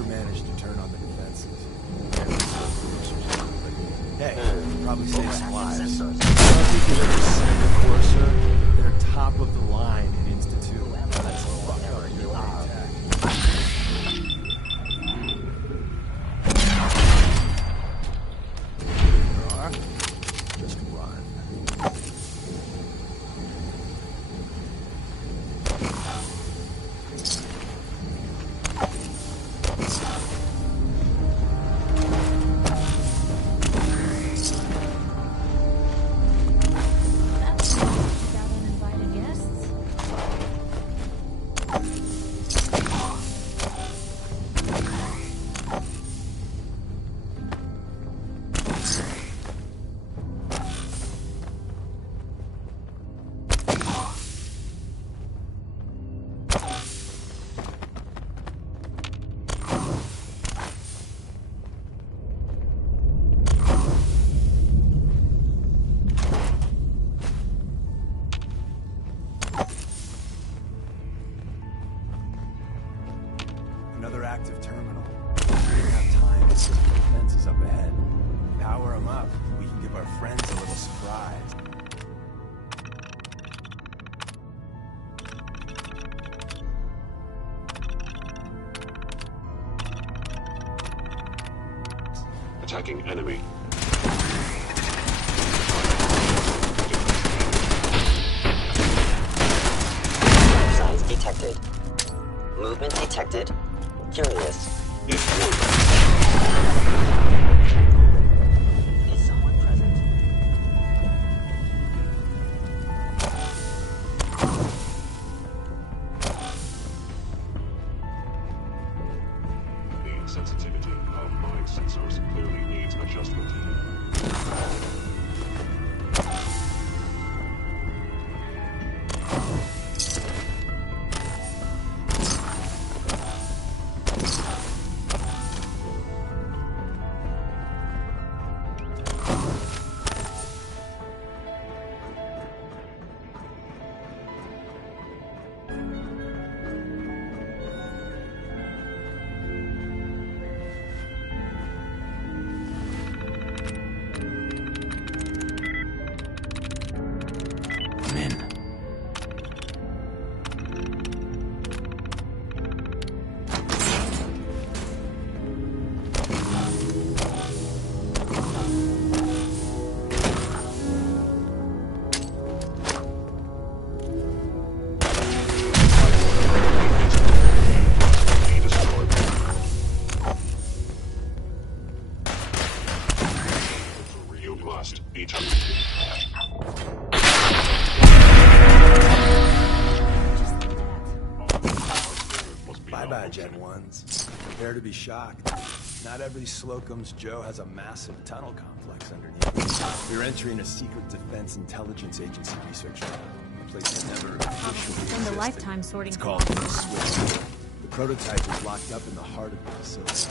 sure managed to turn on the defenses. Hey, probably saved some lives. I don't think you've ever seen the Corsair. They're top of the line in Institute. That's a fuck up your attack. Just run. Another active terminal. We don't have time to set the defenses up ahead. Power them up. We can give our friends a little surprise. Attacking enemy. Signs detected. Movement detected. Curious. Is someone present? the sensitivity of my sensors clearly needs adjustment. Bye-bye, Gen 1s. Prepare to be shocked. Not every Slocum's Joe has a massive tunnel complex underneath. We're entering a secret defense intelligence agency research lab. A place that never officially Spend a existed. lifetime sorting. It's called the Switch. The prototype is locked up in the heart of the facility.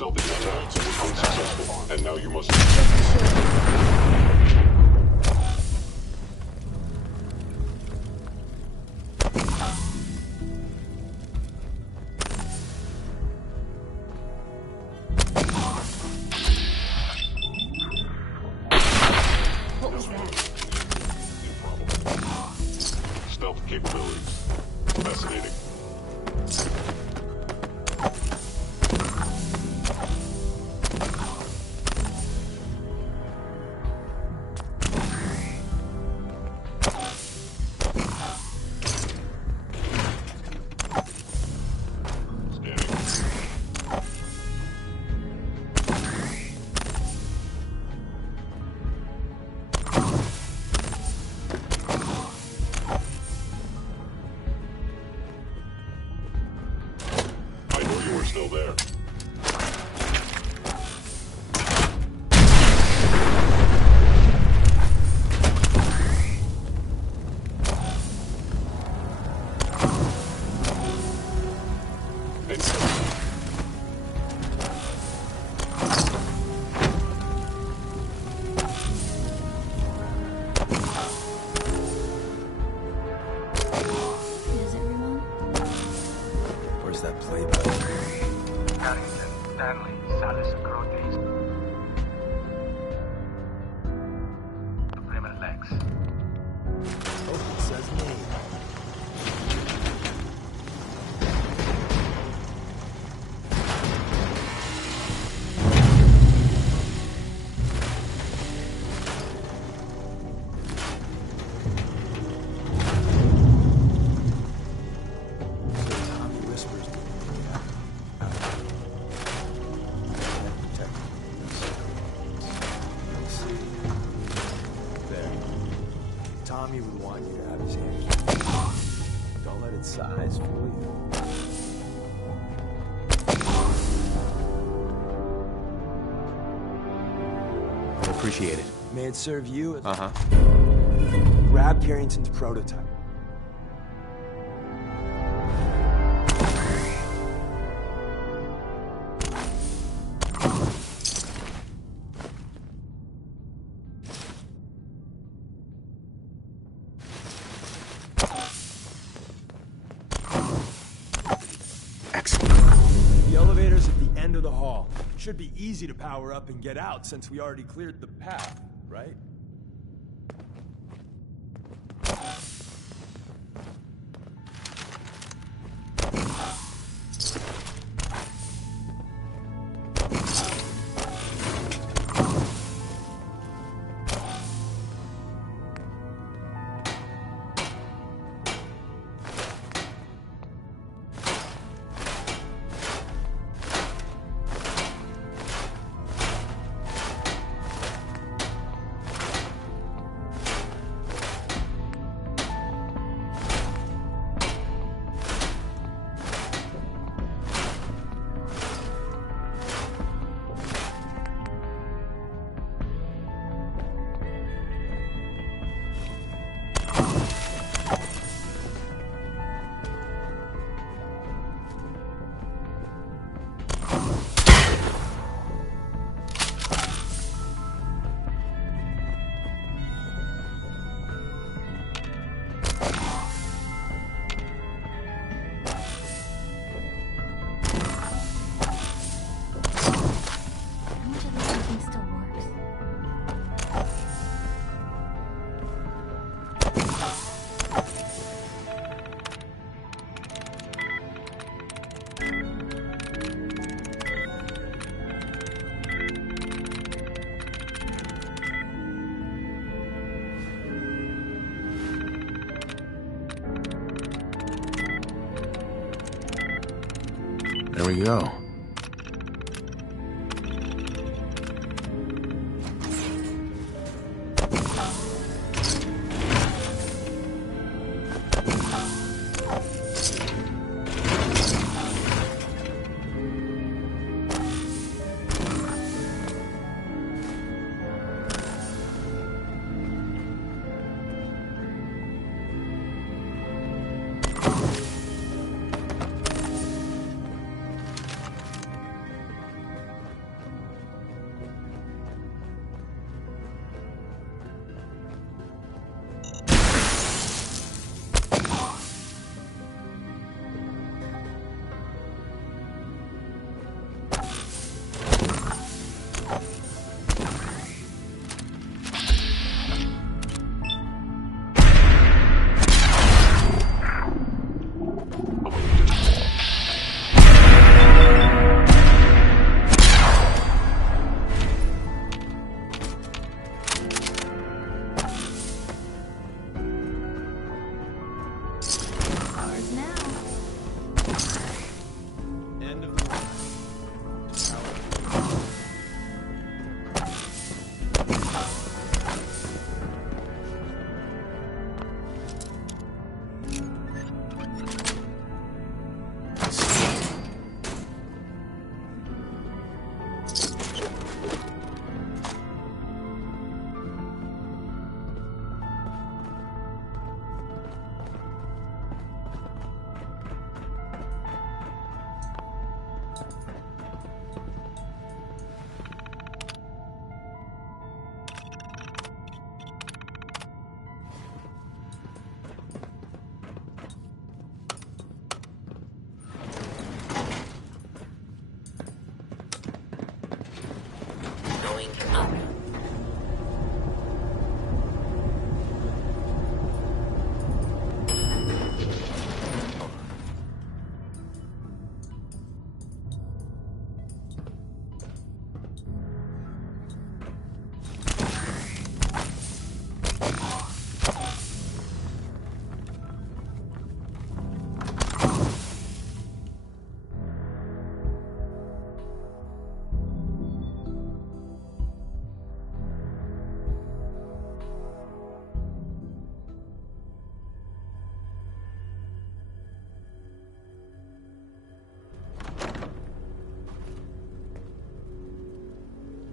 stealthy attack was unsuccessful, and now you must... What was that? Improbable. Stealth capabilities. Fascinating. Still there. Is everyone? Where's that play button? Carrington, Stanley, Salis, Grotes. Supreme Lex. Hope it says me. Tommy would want you to have his hand. Don't let its size fool you. I appreciate it. May it serve you as... Uh-huh. Grab Carrington's prototype. The elevator's at the end of the hall. Should be easy to power up and get out since we already cleared the path, right? There we go.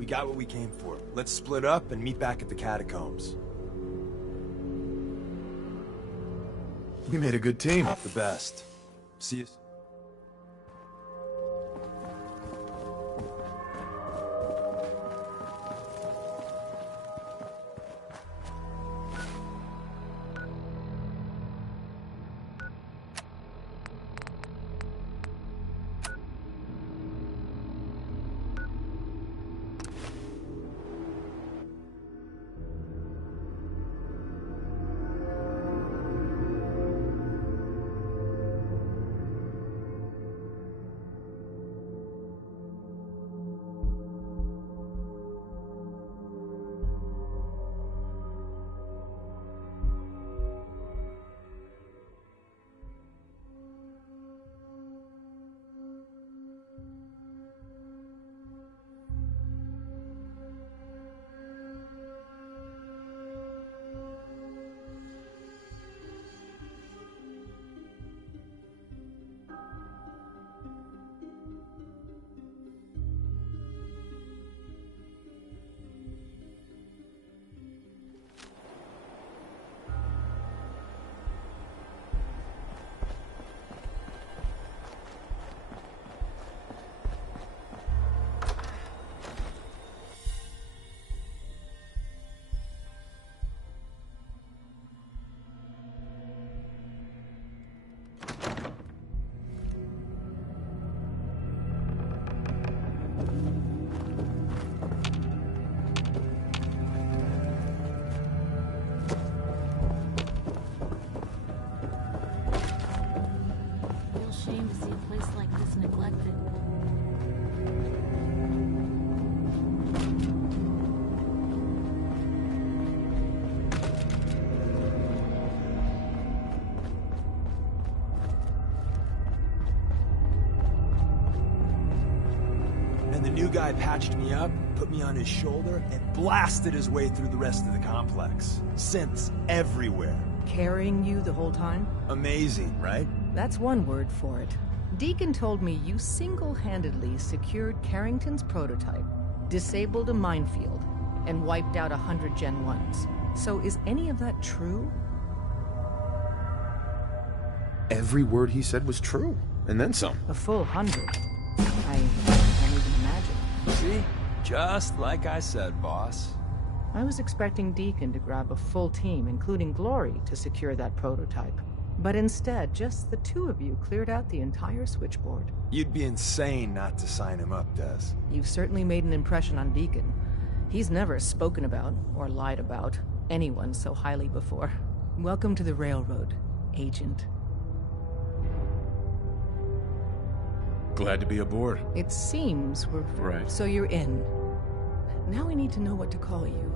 got what we came for. Let's split up and meet back at the catacombs. We made a good team. The best. See you. Real shame to see a place like this neglected. And the new guy patched me up, put me on his shoulder, and blasted his way through the rest of the complex. Synths everywhere. Carrying you the whole time? Amazing, right? That's one word for it. Deacon told me you single-handedly secured Carrington's prototype, disabled a minefield, and wiped out 100 Gen 1s. So is any of that true? Every word he said was true, and then some. A full 100. I can't even imagine. See? Just like I said, boss. I was expecting Deacon to grab a full team, including Glory, to secure that prototype. But instead, just the two of you cleared out the entire switchboard. You'd be insane not to sign him up, Des. You've certainly made an impression on Deacon. He's never spoken about, or lied about, anyone so highly before. Welcome to the Railroad, Agent. Glad to be aboard. It seems we're... Right. So you're in. Now we need to know what to call you.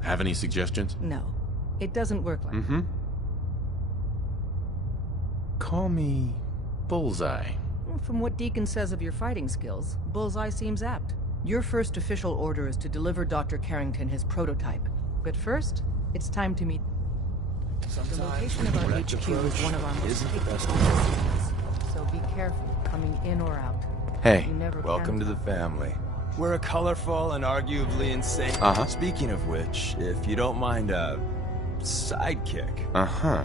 Have any suggestions? No. It doesn't work like that. Call me Bullseye. From what Deacon says of your fighting skills, Bullseye seems apt. Your first official order is to deliver Dr. Carrington his prototype. But first, it's time to meet... The location of our direct HQ approach is one of our most isn't the best facilities, so be careful coming in or out. Hey, You never Welcome can to the family. We're a colorful and arguably insane... Uh-huh. Speaking of which, if you don't mind a sidekick, Uh-huh.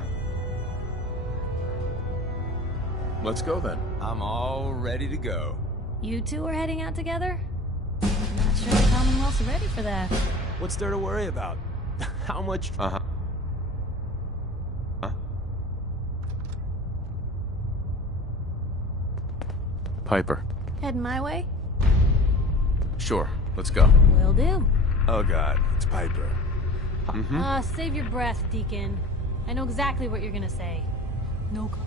Let's go then. I'm all ready to go. You two are heading out together? I'm not sure the Commonwealth's ready for that. What's there to worry about? How much... Uh-huh. Piper. Heading my way? Sure, let's go. Will do. Oh god, it's Piper. Save your breath, Deacon. I know exactly what you're gonna say. No call.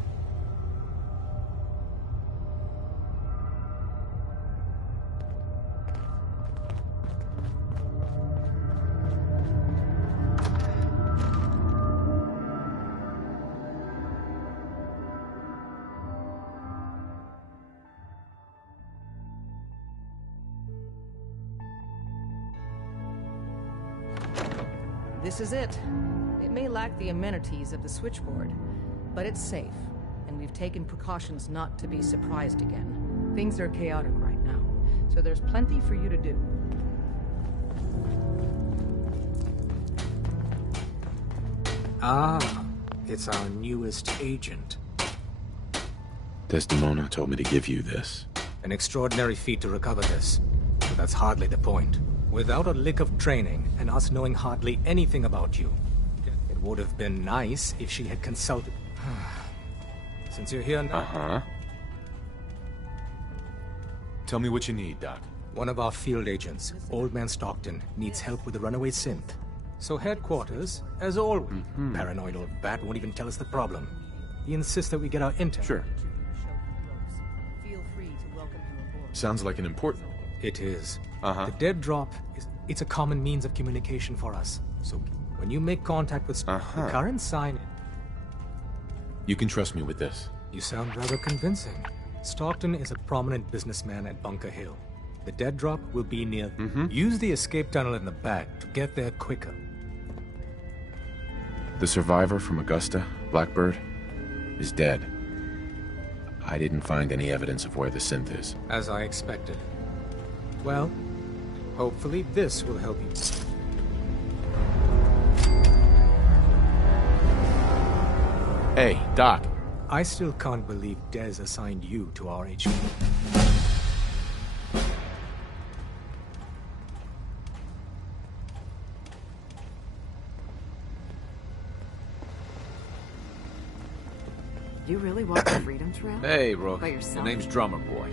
This is it. It may lack the amenities of the switchboard, but it's safe. and we've taken precautions not to be surprised again. Things are chaotic right now, so there's plenty for you to do. Ah, it's our newest agent. Desdemona told me to give you this. An extraordinary feat to recover this, but that's hardly the point. Without a lick of training, and us knowing hardly anything about you, it would have been nice if she had consulted... Since you're here now... Uh-huh. Tell me what you need, Doc. One of our field agents, Old Man Stockton, needs help with the runaway synth. So headquarters, as always, paranoid old bat won't even tell us the problem. He insists that we get our intel. Sure. Feel free to welcome him aboard. Sounds like an important... It is. Uh-huh. The dead drop, it's a common means of communication for us. So when you make contact with the current sign... You can trust me with this. You sound rather convincing. Stockton is a prominent businessman at Bunker Hill. The dead drop will be near... Use the escape tunnel in the back to get there quicker. The survivor from Augusta, Blackbird, is dead. I didn't find any evidence of where the synth is. As I expected. Well, hopefully this will help you. Hey, Doc. I still can't believe Dez assigned you to our HQ. You really walk the Freedom Trail? Hey, Rook. By yourself? My name's Drummer Boy.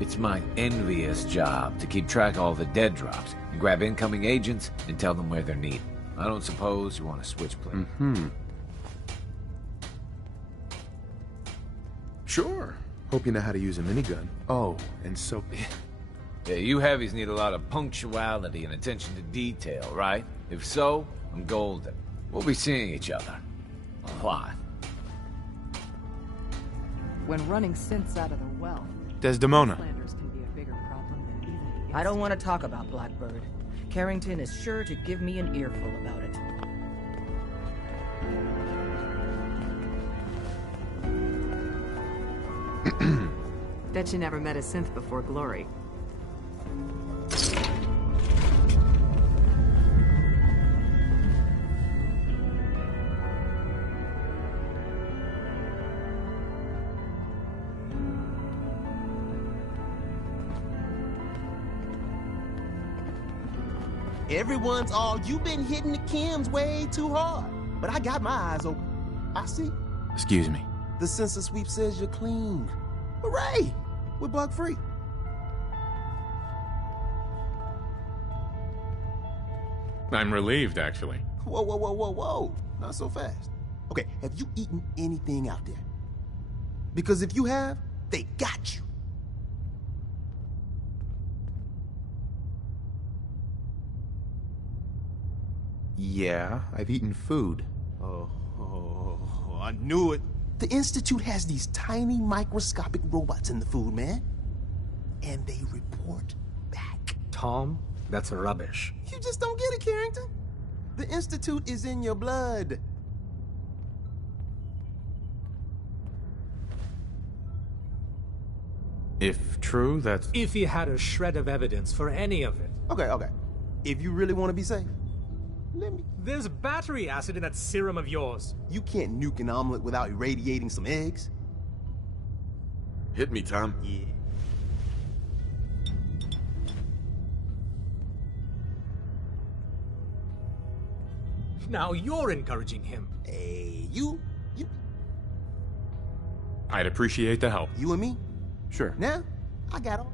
It's my envious job to keep track of all the dead drops, and grab incoming agents and tell them where they're needed. I don't suppose you want to switch places. Sure. Hope you know how to use a minigun. Oh, and so... Yeah, you heavies need a lot of punctuality and attention to detail, right? If so, I'm golden. We'll be seeing each other. A lot. When running synths out of the well, Desdemona. Flanders can be a bigger problem than even the I don't want to talk about Blackbird. Carrington is sure to give me an earful about it. Bet you never met a synth before Glory. Everyone's all, you've been hitting the chems way too hard. But I got my eyes open. I see. Excuse me. The sensor sweep says you're clean. Hooray! We're bug free. I'm relieved, actually. Whoa, whoa, whoa, whoa, whoa. Not so fast. Okay, have you eaten anything out there? Because if you have, they got you. Yeah, I've eaten food. Oh, I knew it. The Institute has these tiny microscopic robots in the food, man. And they report back. Tom, that's rubbish. You just don't get it, Carrington. The Institute is in your blood. If true, that's... If he had a shred of evidence for any of it. Okay. If you really want to be safe, let me... There's battery acid in that serum of yours. You can't nuke an omelet without irradiating some eggs. Hit me, Tom. Yeah. Now you're encouraging him. Hey, you... I'd appreciate the help. You and me? Sure. Now, I got all.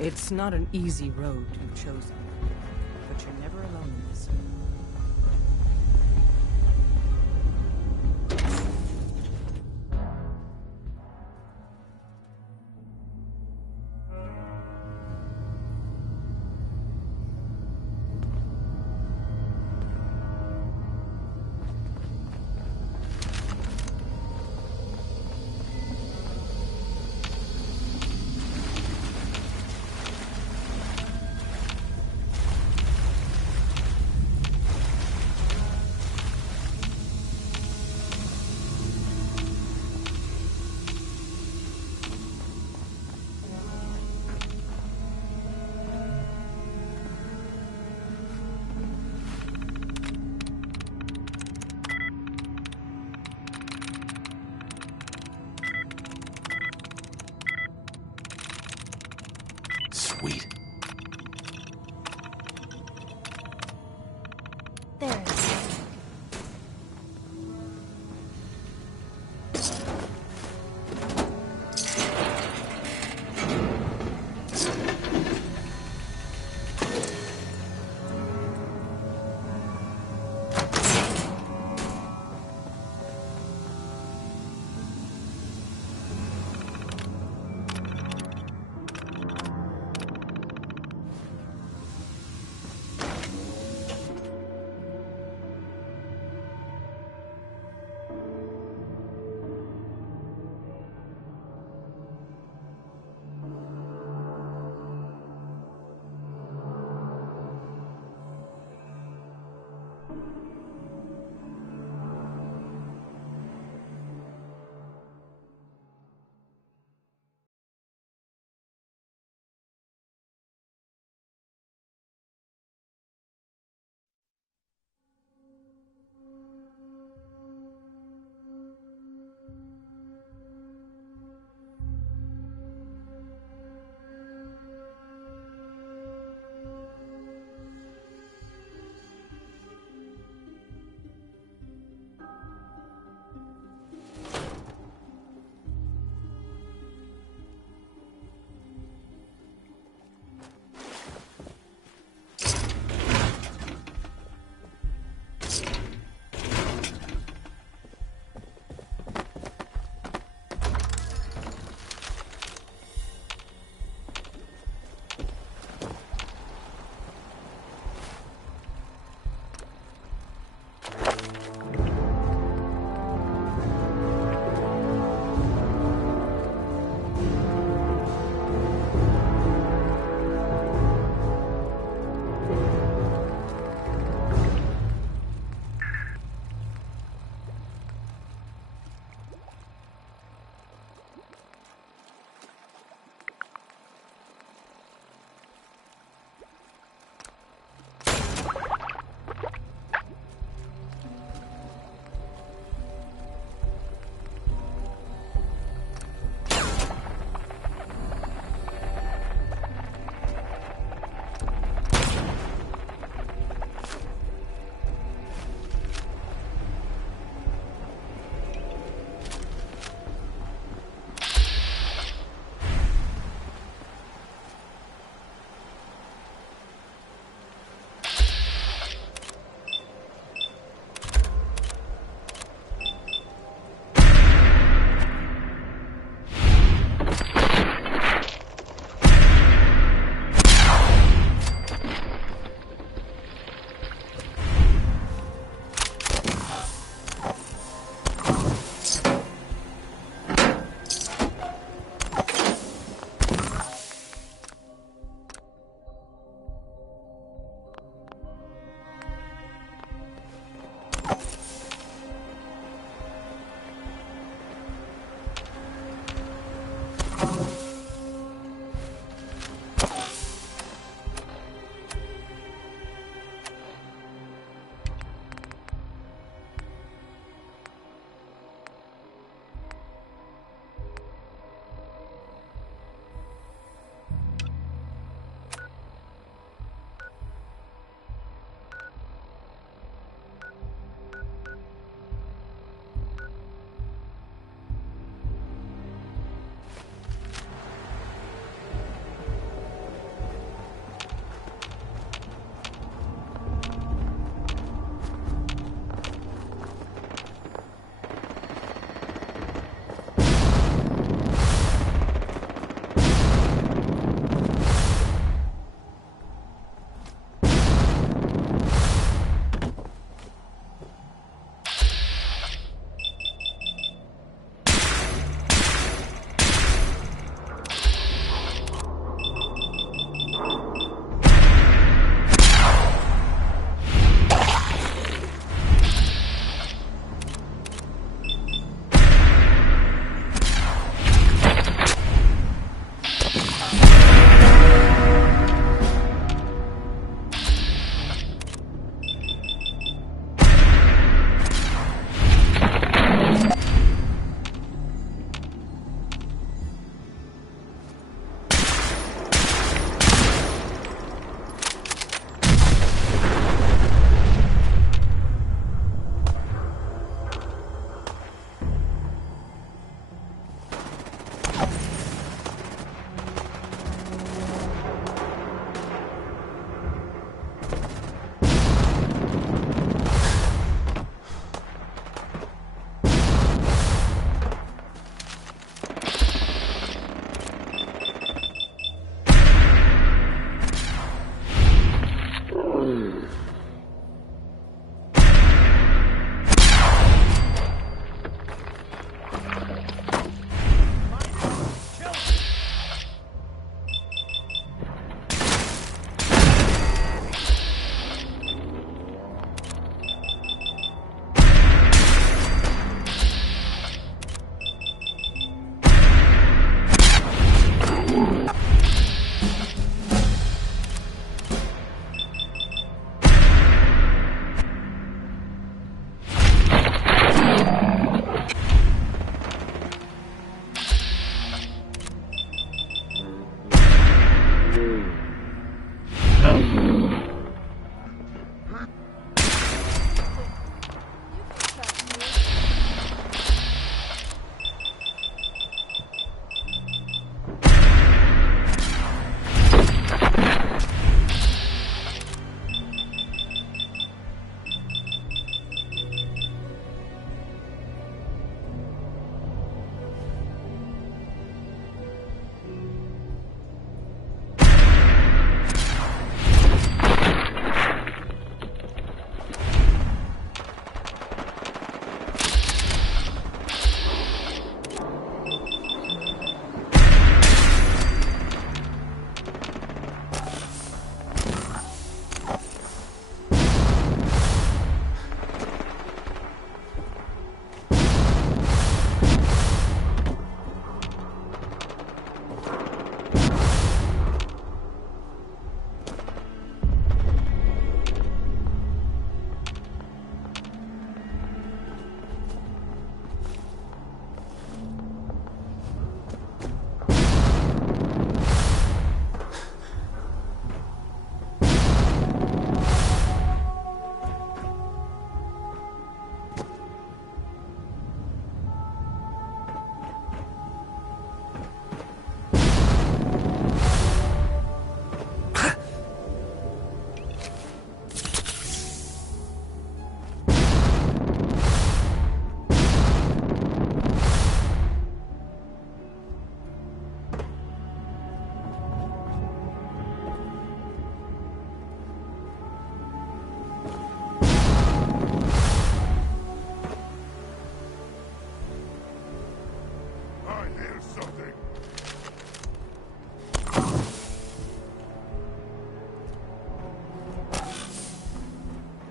It's not an easy road you've chosen, but you're never alone in this. There it is.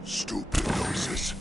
Stupid noses.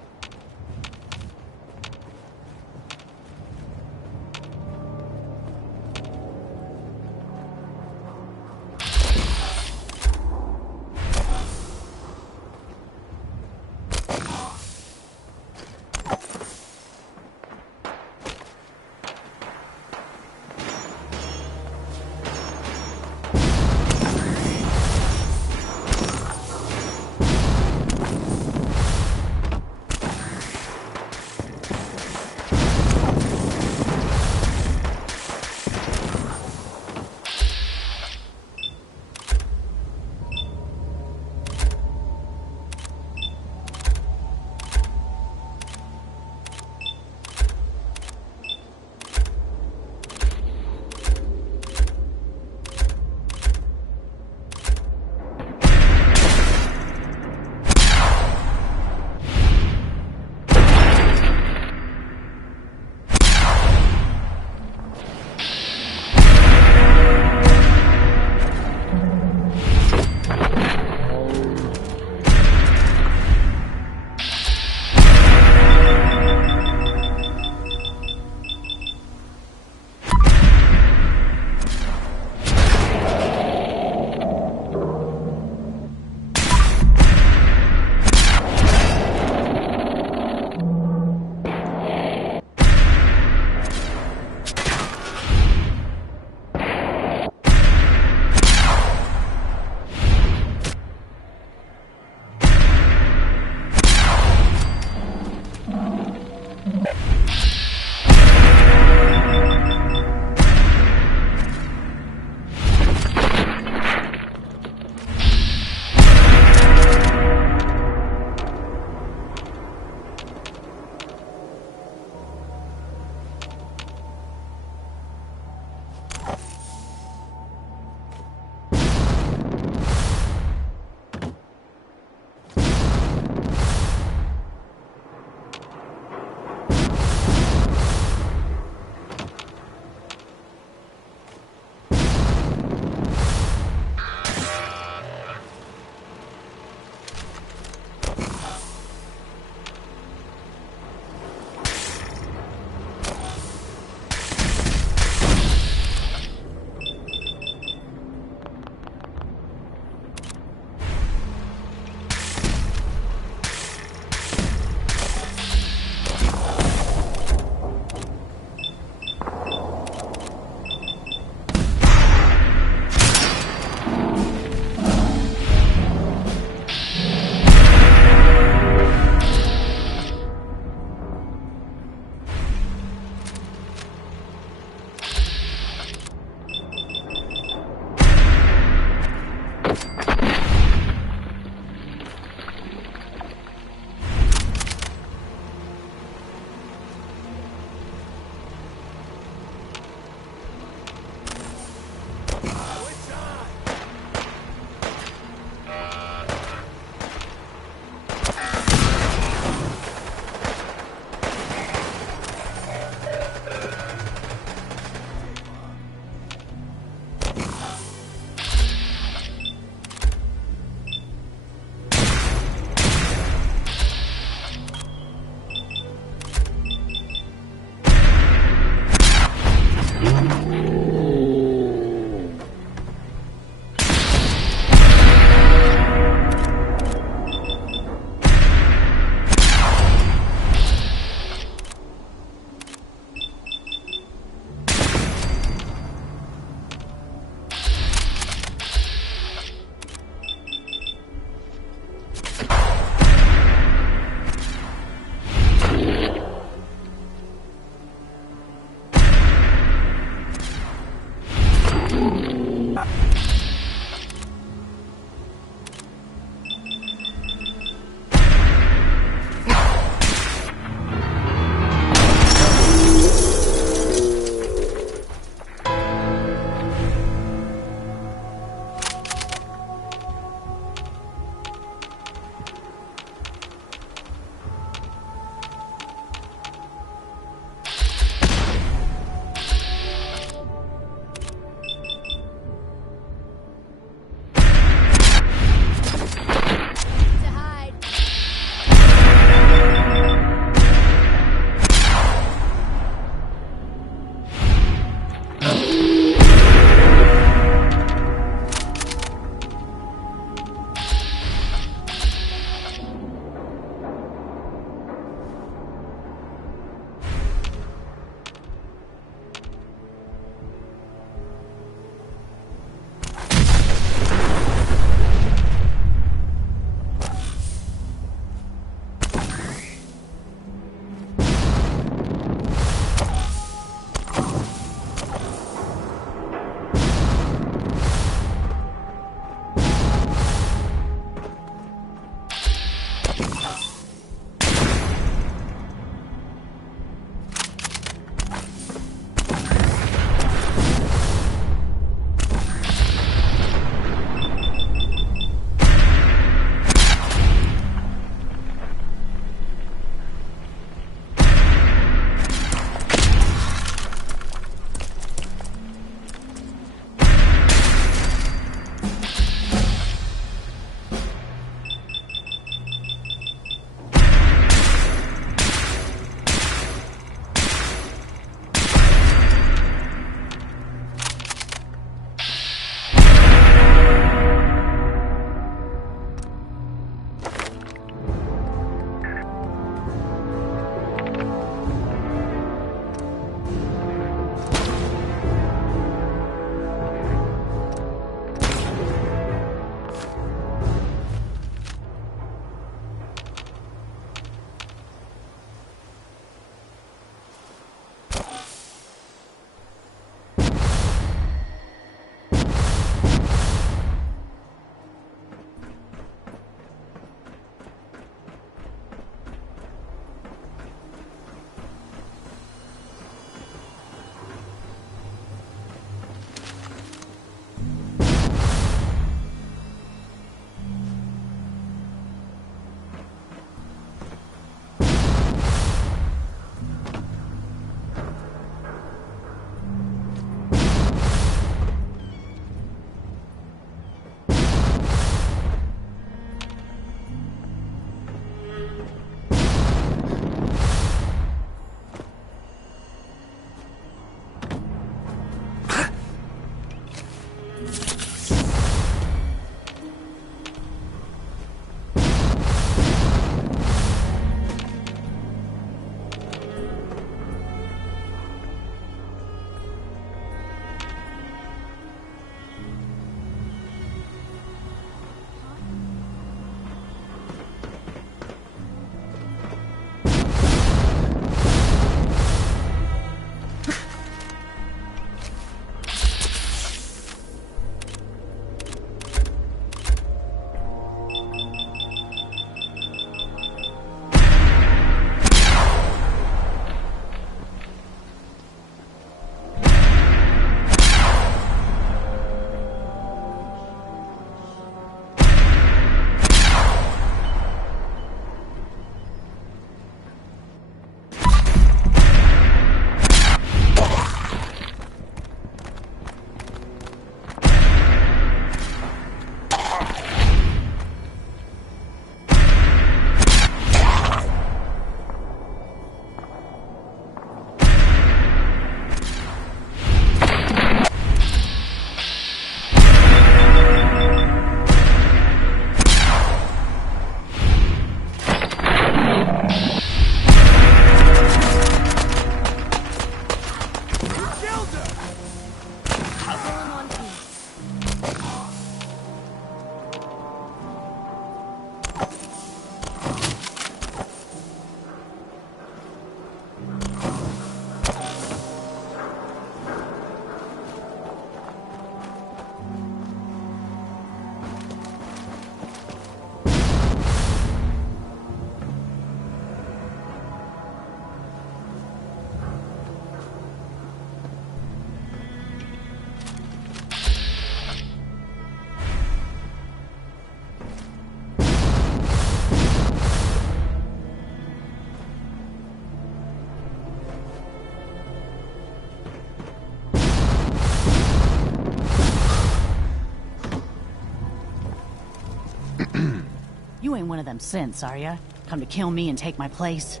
ain't one of them synths, are ya? Come to kill me and take my place?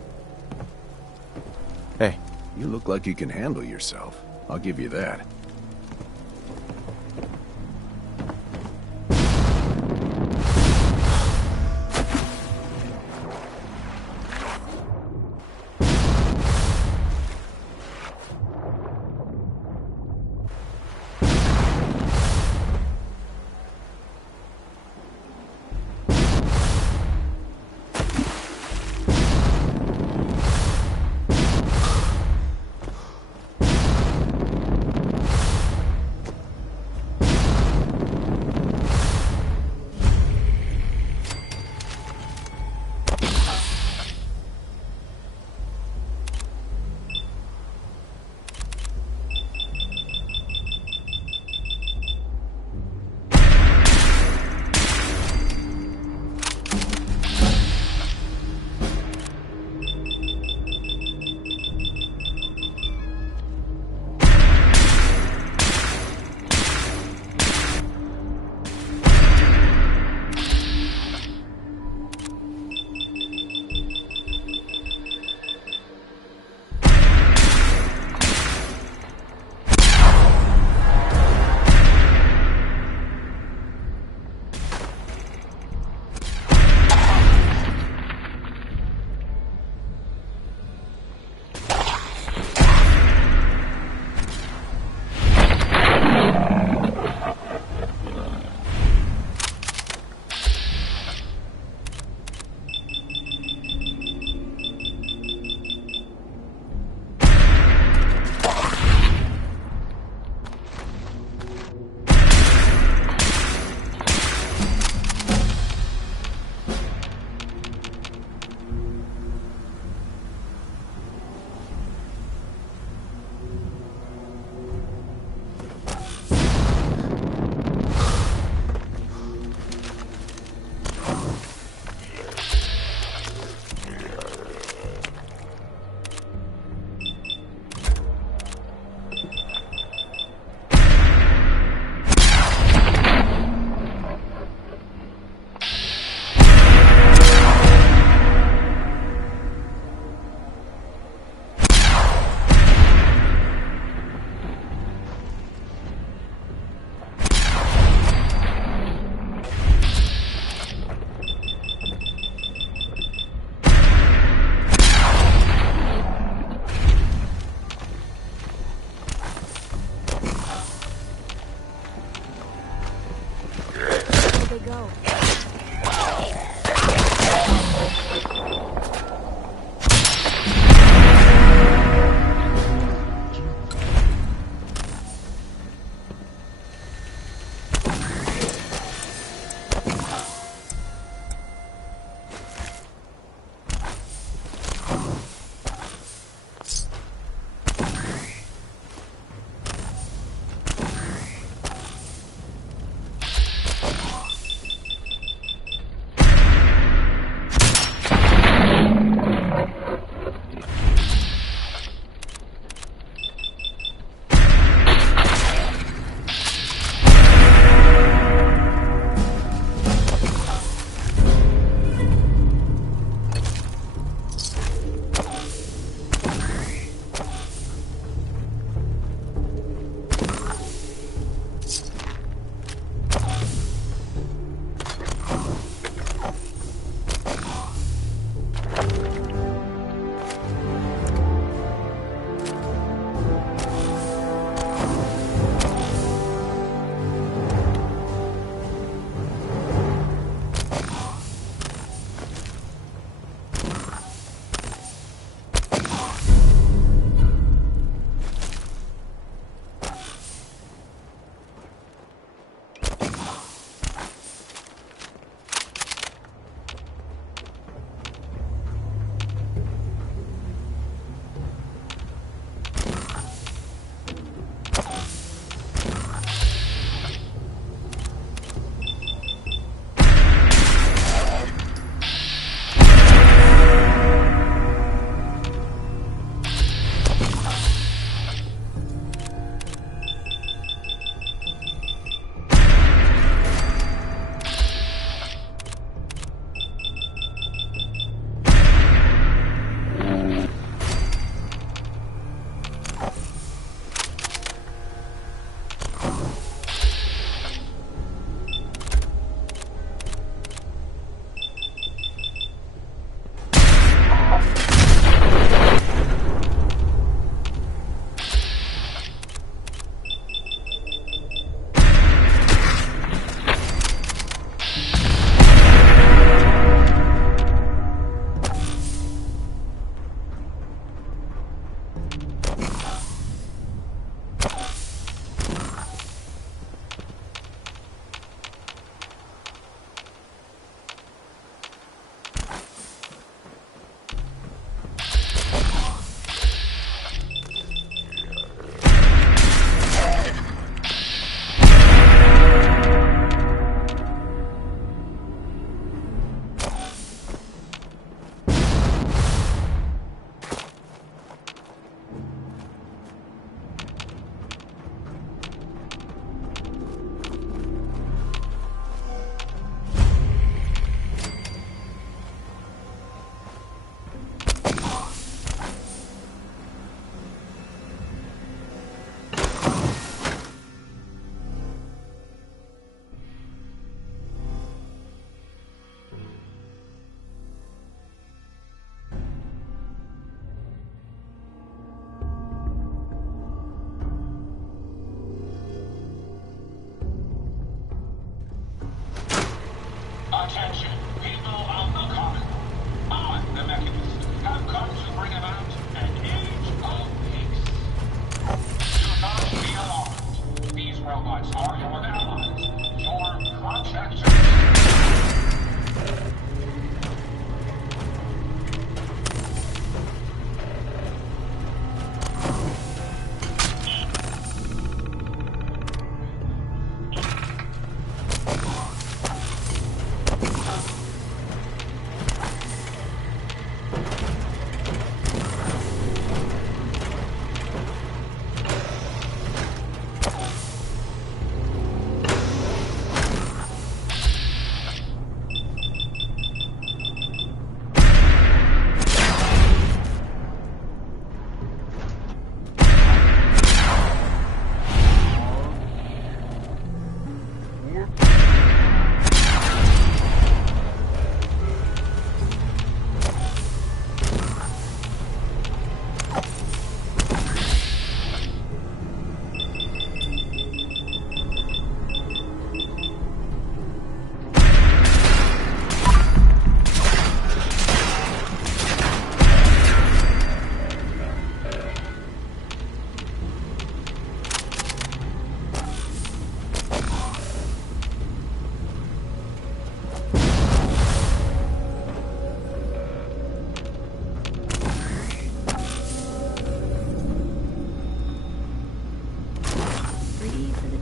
Hey. You look like you can handle yourself. I'll give you that.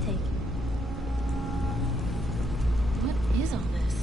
take. What is all this?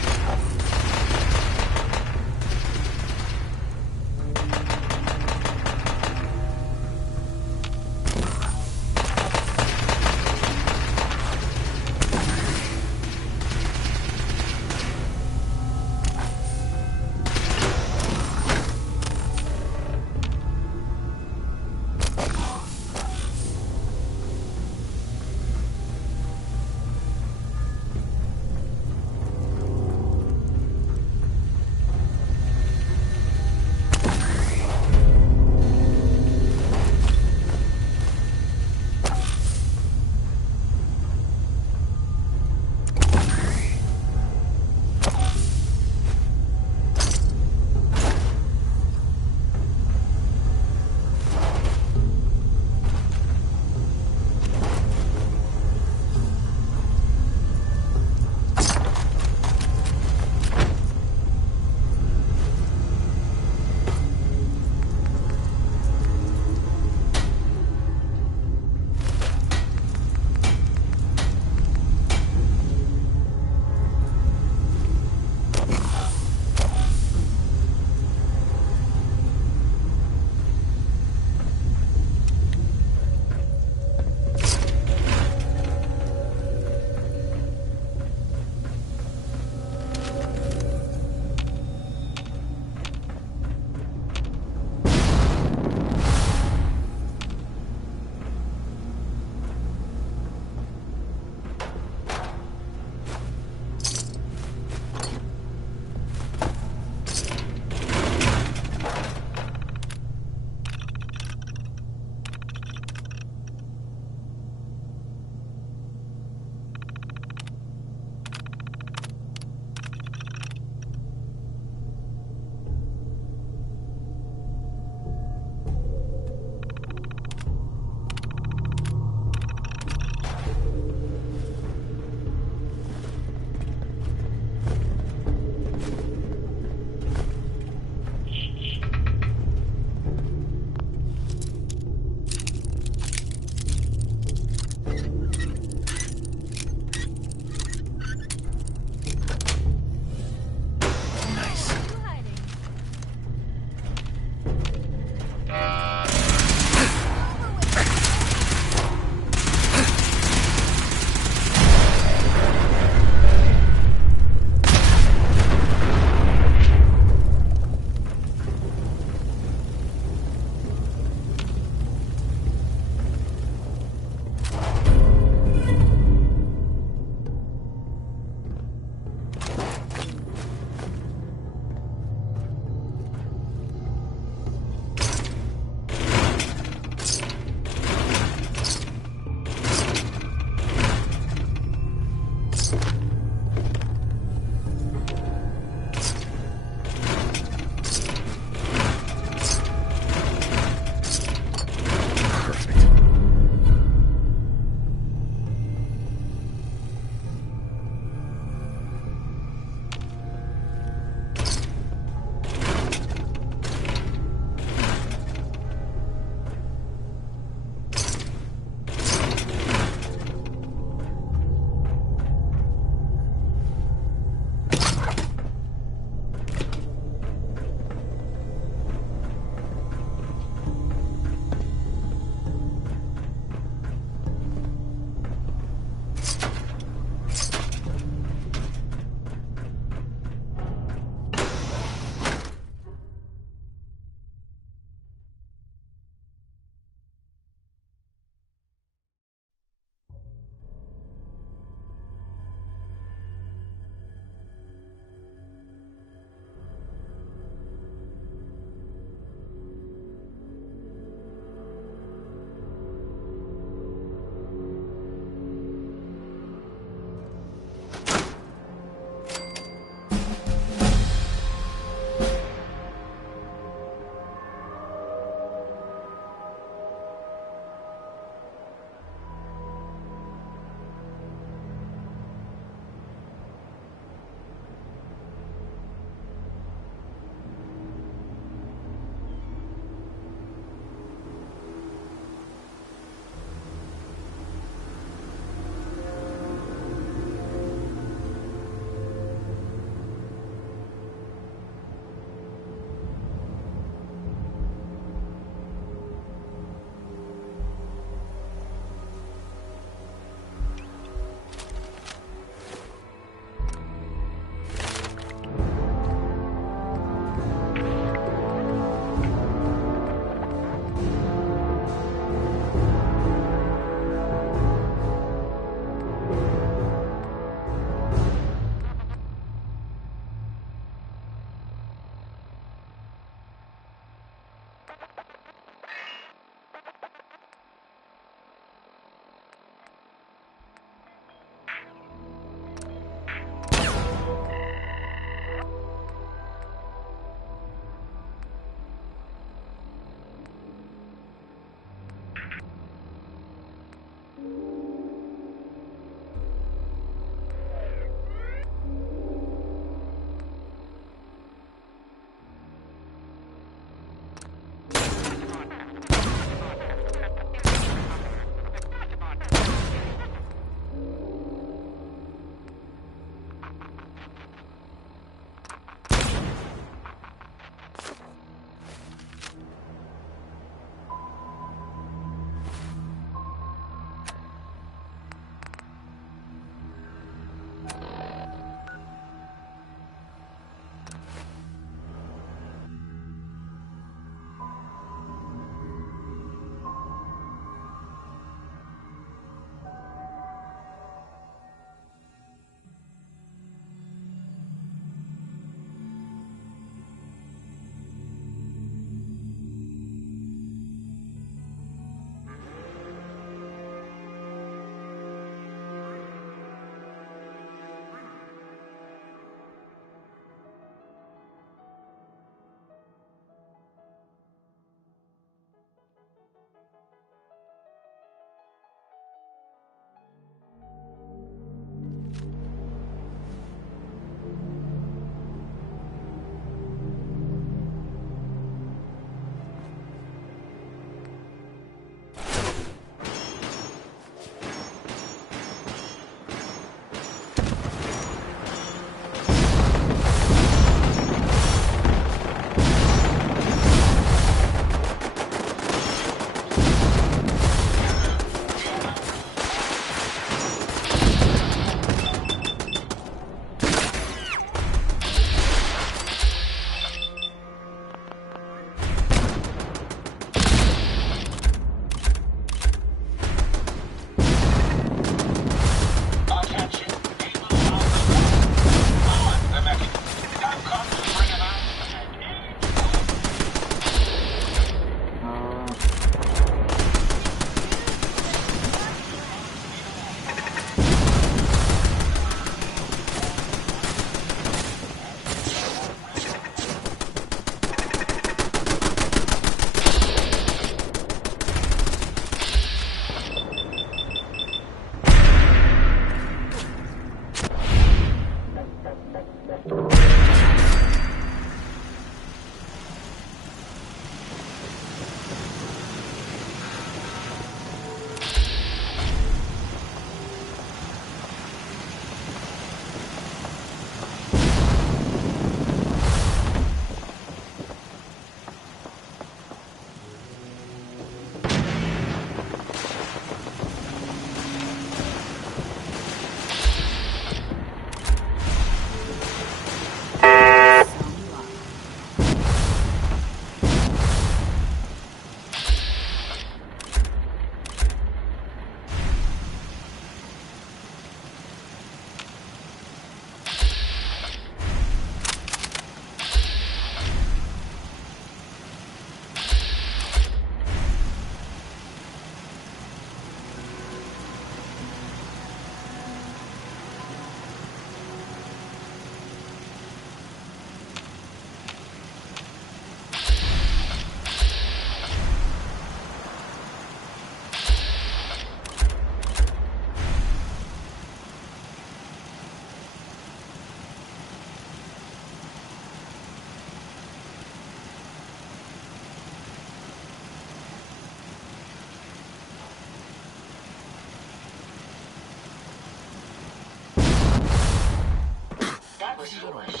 English.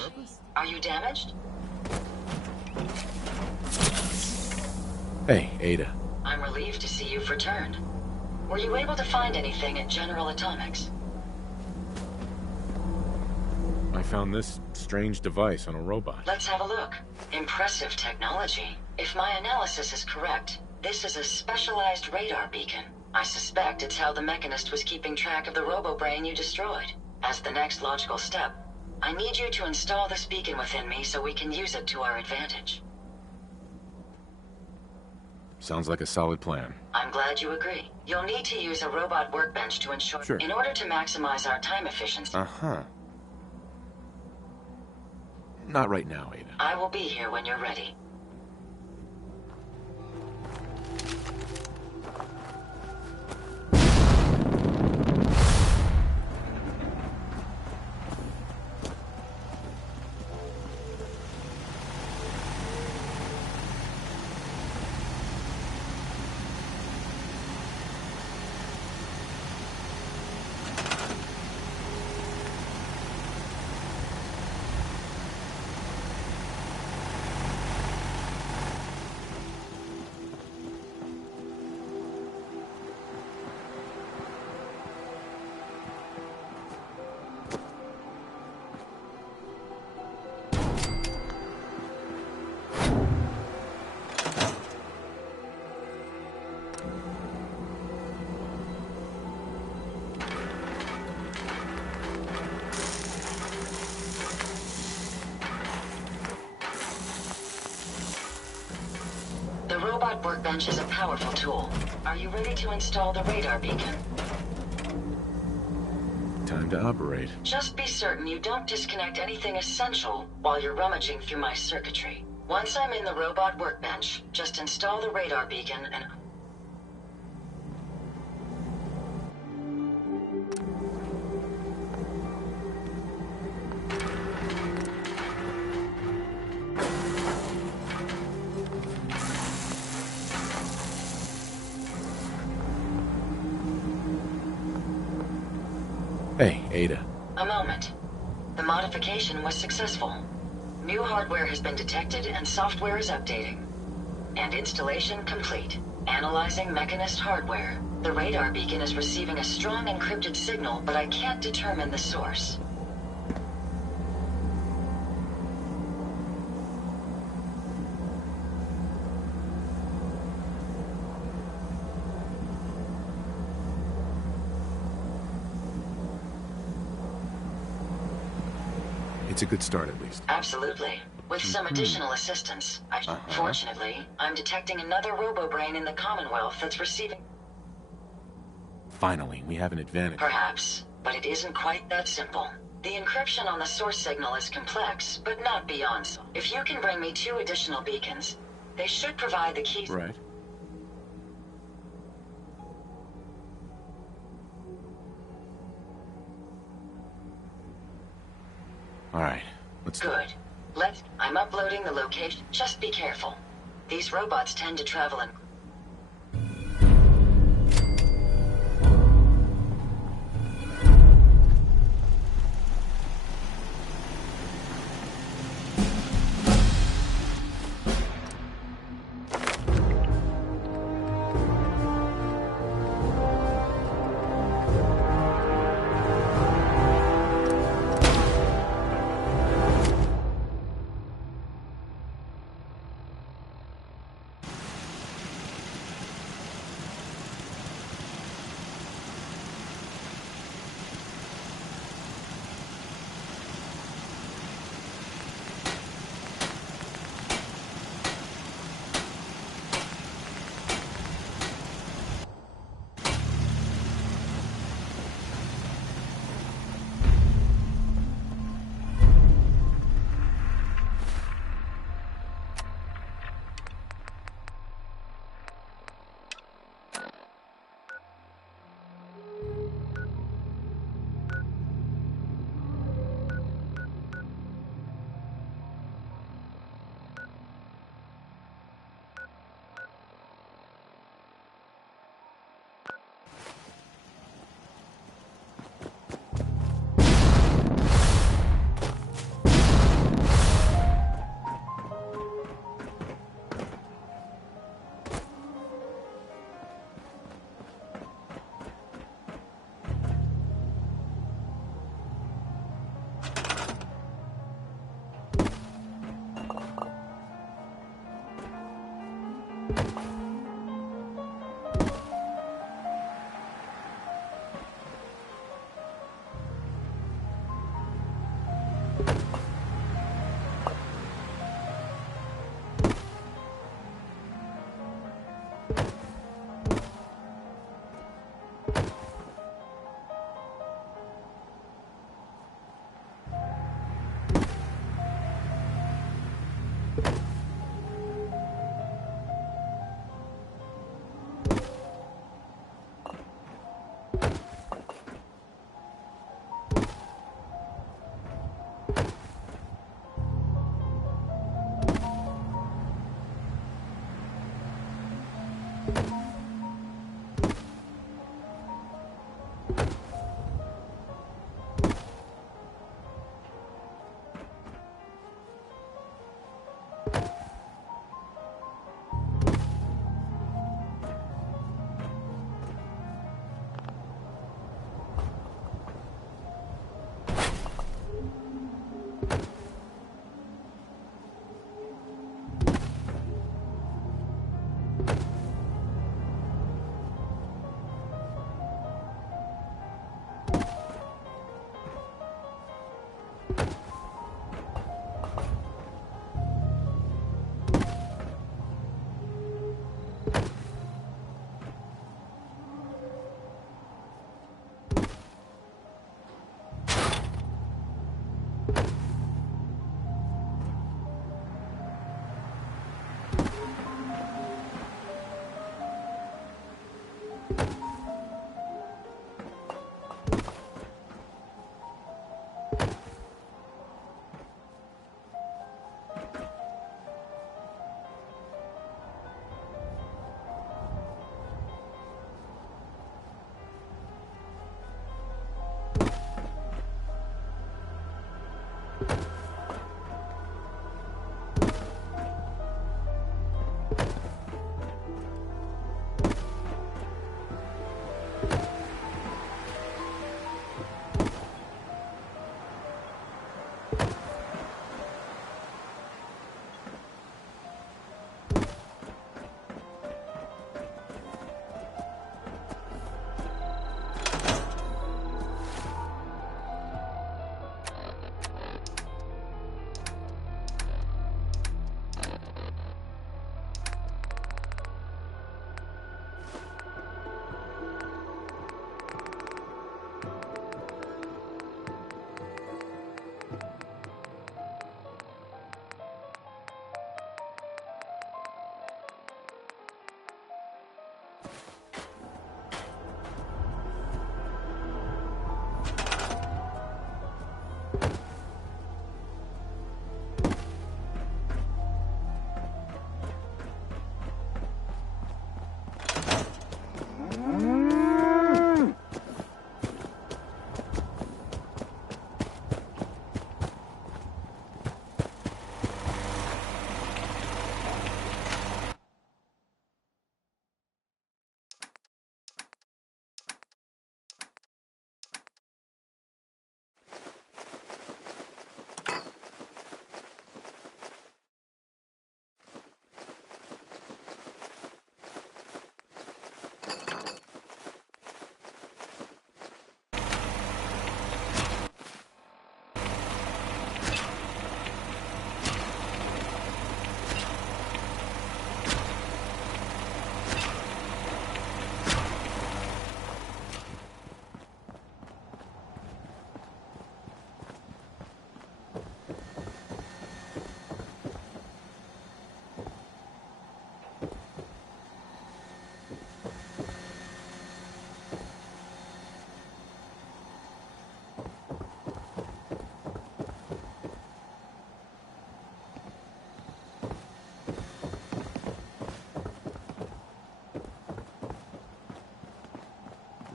Are you damaged? Hey, Ada. I'm relieved to see you've returned. Were you able to find anything at General Atomics? I found this strange device on a robot. Let's have a look. Impressive technology. If my analysis is correct, this is a specialized radar beacon. I suspect it's how the Mechanist was keeping track of the robo-brain you destroyed. As the next logical step, I need you to install this beacon within me so we can use it to our advantage. Sounds like a solid plan. I'm glad you agree. You'll need to use a robot workbench to ensure... Sure. In order to maximize our time efficiency... Uh-huh. Not right now, Ada. I will be here when you're ready. The robot workbench is a powerful tool. Are you ready to install the radar beacon? Time to operate. Just be certain you don't disconnect anything essential while you're rummaging through my circuitry. Once I'm in the robot workbench, just install the radar beacon and... Hey, Ada. A moment. The modification was successful. New hardware has been detected and software is updating. And installation complete. Analyzing Mechanist hardware. The radar beacon is receiving a strong encrypted signal, but I can't determine the source. It's a good start, at least. Absolutely. With some additional assistance. Fortunately, I'm detecting another robo-brain in the Commonwealth that's receiving... Finally, we have an advantage. Perhaps, but it isn't quite that simple. The encryption on the source signal is complex, but not beyond so. If you can bring me 2 additional beacons, they should provide the keys... Right. All right, let's... Good. I'm uploading the location. Just be careful. These robots tend to travel in...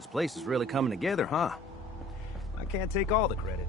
This place is really coming together, huh? I can't take all the credit.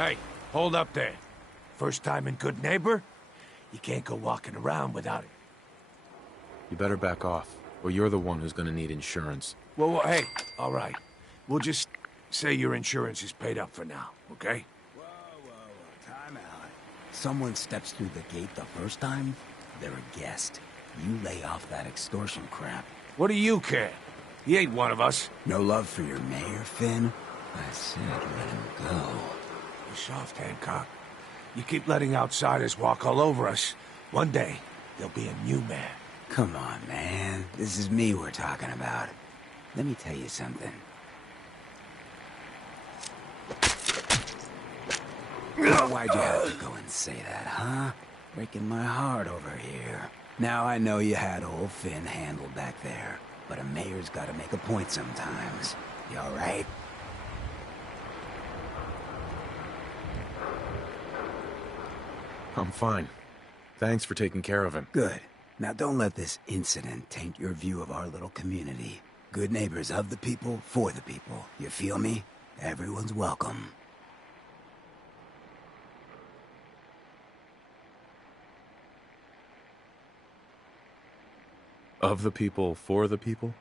Hey, hold up there. First time in Good Neighbor? You can't go walking around without it. You better back off, or you're the one who's gonna need insurance. Well, hey, all right. We'll just say your insurance is paid up for now, okay? Time out. Someone steps through the gate the first time, they're a guest. You lay off that extortion crap. What do you care? He ain't one of us. No love for your mayor, Finn? I said let him go. You're soft, Hancock. You keep letting outsiders walk all over us. One day, there'll be a new mayor. Come on, man. This is me we're talking about. Let me tell you something. Why'd you have to go and say that, huh? Breaking my heart over here. Now I know you had old Finn handled back there, but a mayor's gotta make a point sometimes. You alright? I'm fine. Thanks for taking care of him. Good. Now don't let this incident taint your view of our little community. Good neighbors of the people, for the people. You feel me? Everyone's welcome. Of the people, for the people?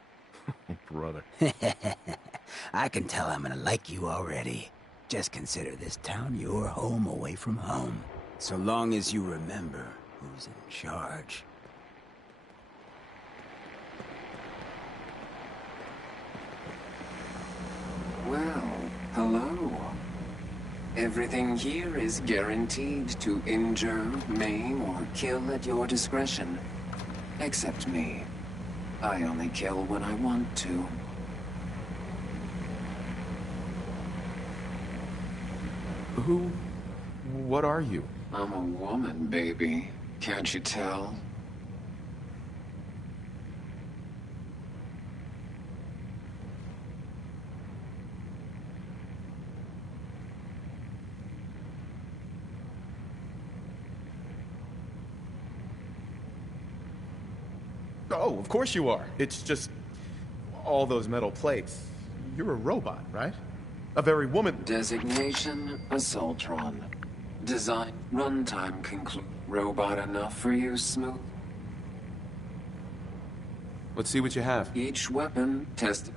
Brother. I can tell I'm gonna like you already. Just consider this town your home away from home. So long as you remember who's in charge. Well, hello. Everything here is guaranteed to injure, maim, or kill at your discretion. Except me. I only kill when I want to. What are you? I'm a woman, baby. Can't you tell? Oh, of course you are. It's just all those metal plates. You're a robot, right? A very woman... Designation, Assaultron. Design, runtime conclude. Robot enough for you, Smooth? Let's see what you have. Each weapon tested.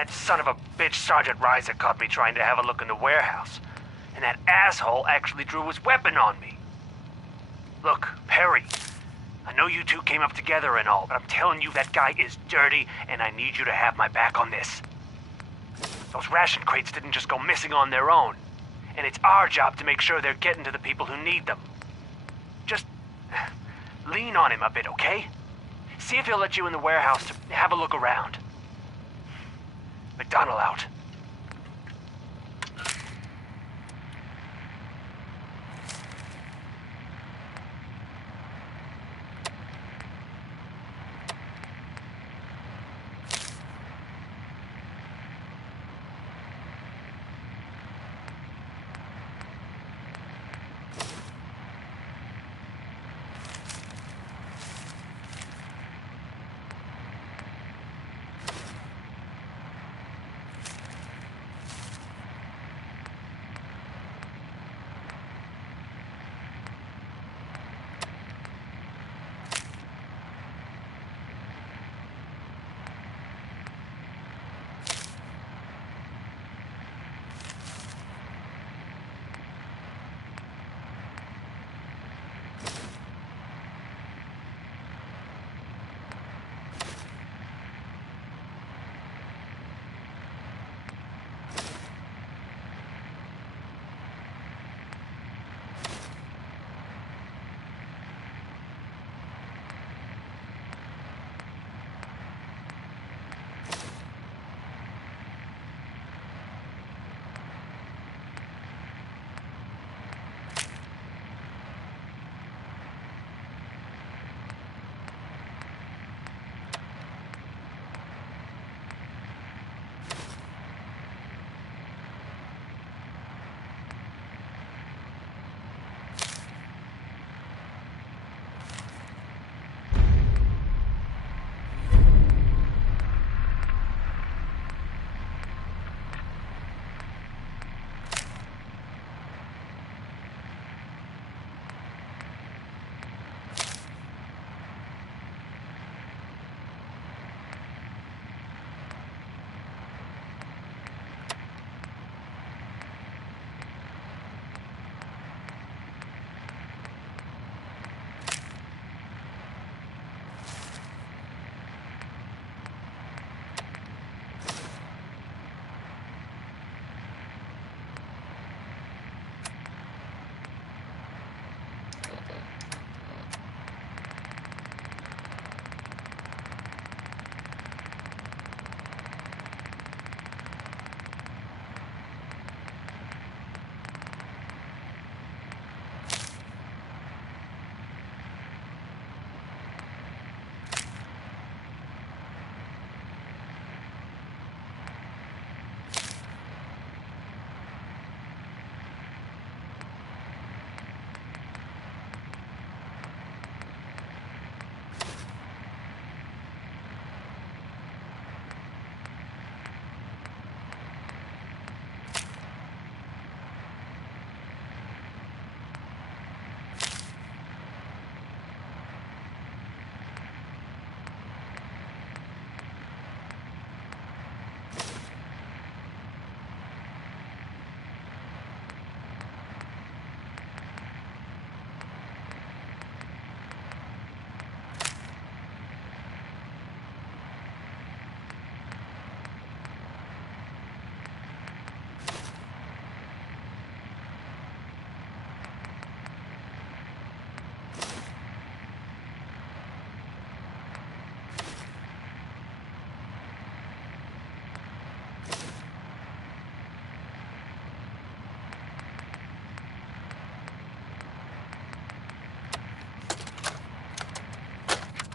That son of a bitch Sergeant Reiser caught me trying to have a look in the warehouse. And that asshole actually drew his weapon on me. Look, Perry, I know you two came up together and all, but I'm telling you that guy is dirty, and I need you to have my back on this. Those ration crates didn't just go missing on their own, and it's our job to make sure they're getting to the people who need them. Just lean on him a bit, okay? See if he'll let you in the warehouse to have a look around. McDonald out.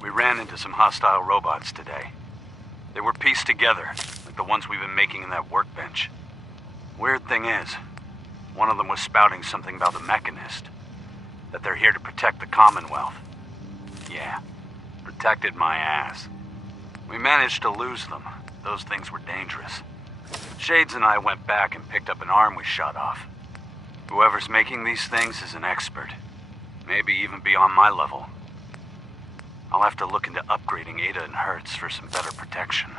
We ran into some hostile robots today. They were pieced together, like the ones we've been making in that workbench. Weird thing is, one of them was spouting something about the Mechanist. That they're here to protect the Commonwealth. Yeah, protected my ass. We managed to lose them. Those things were dangerous. Shades and I went back and picked up an arm we shot off. Whoever's making these things is an expert. Maybe even beyond my level. I'll have to look into upgrading Ada and Hertz for some better protection.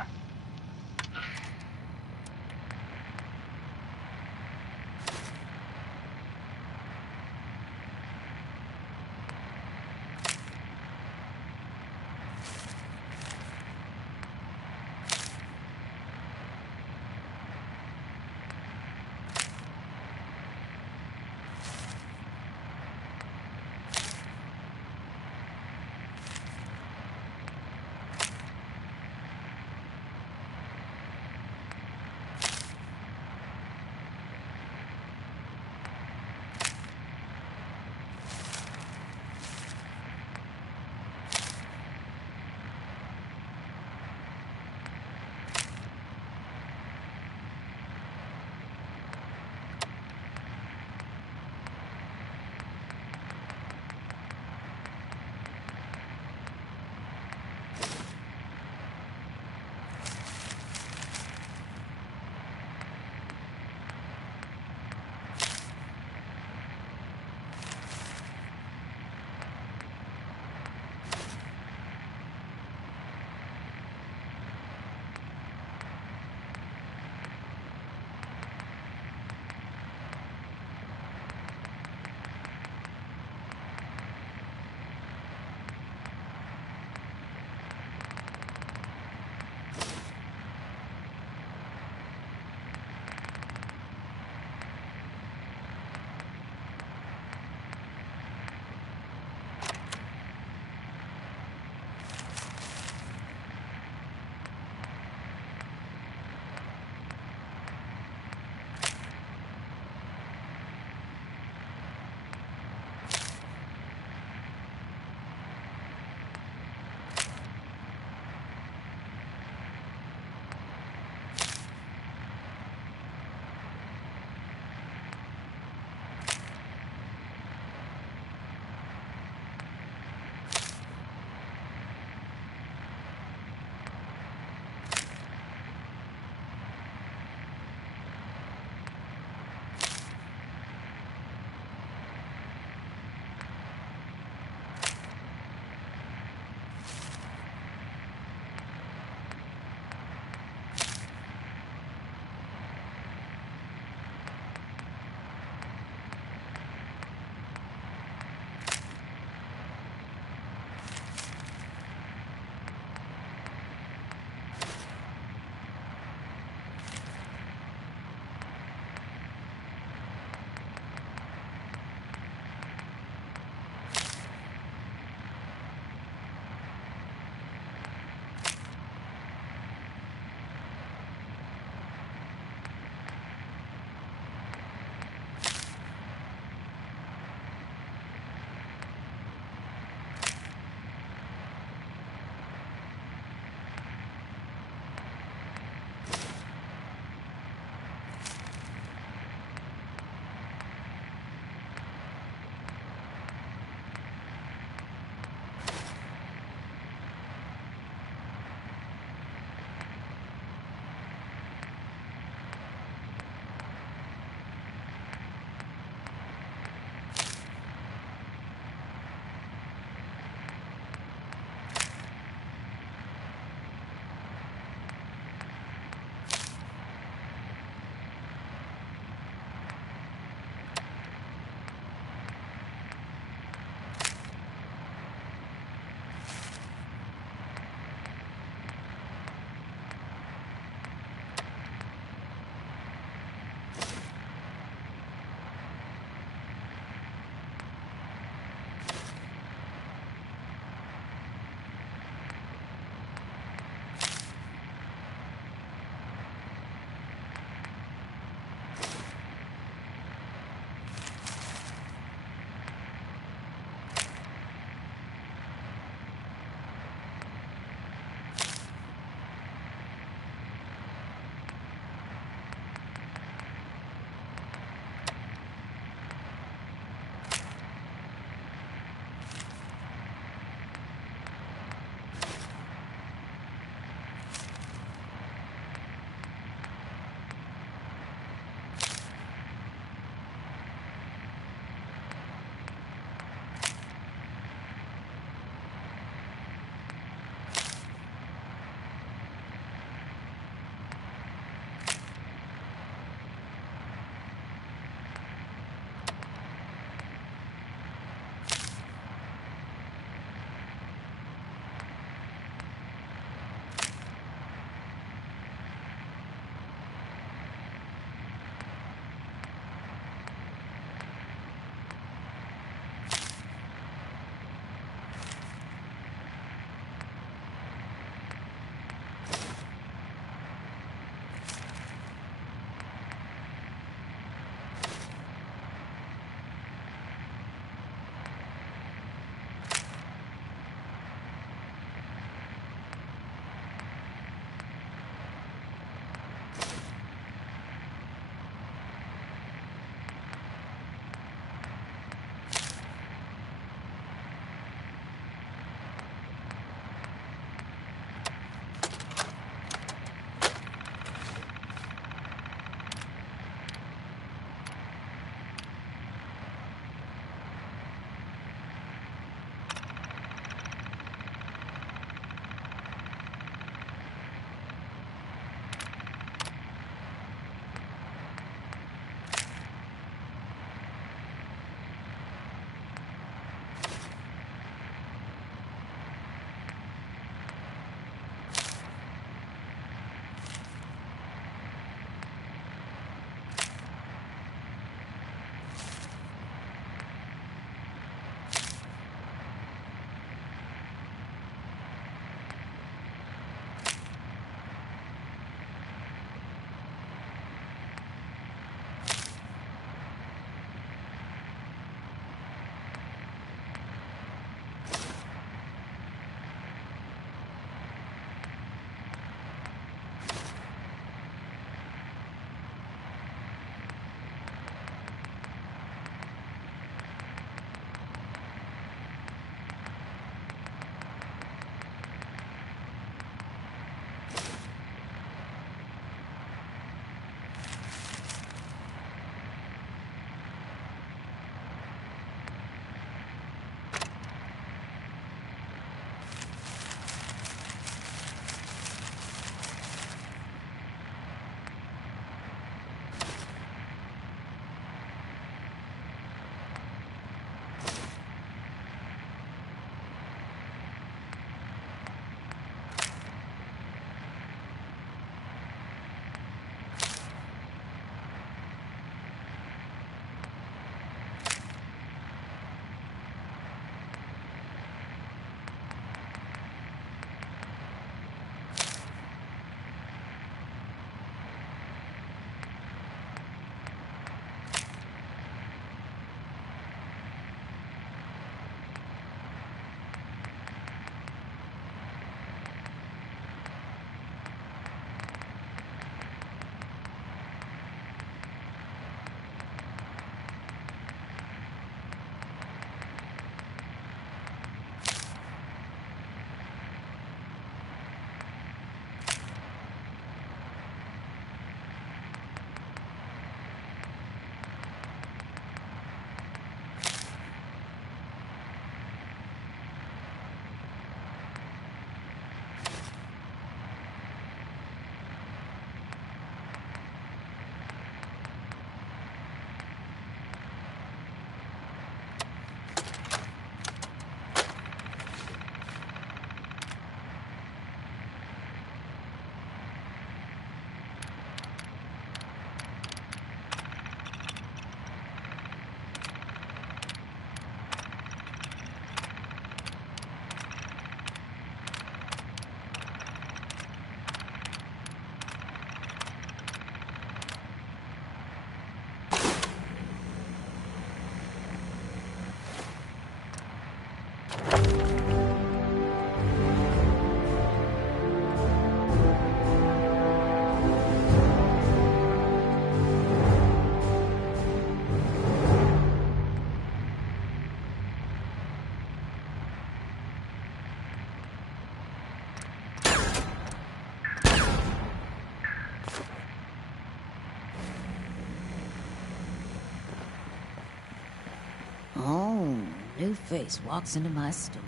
Boom. New face walks into my store.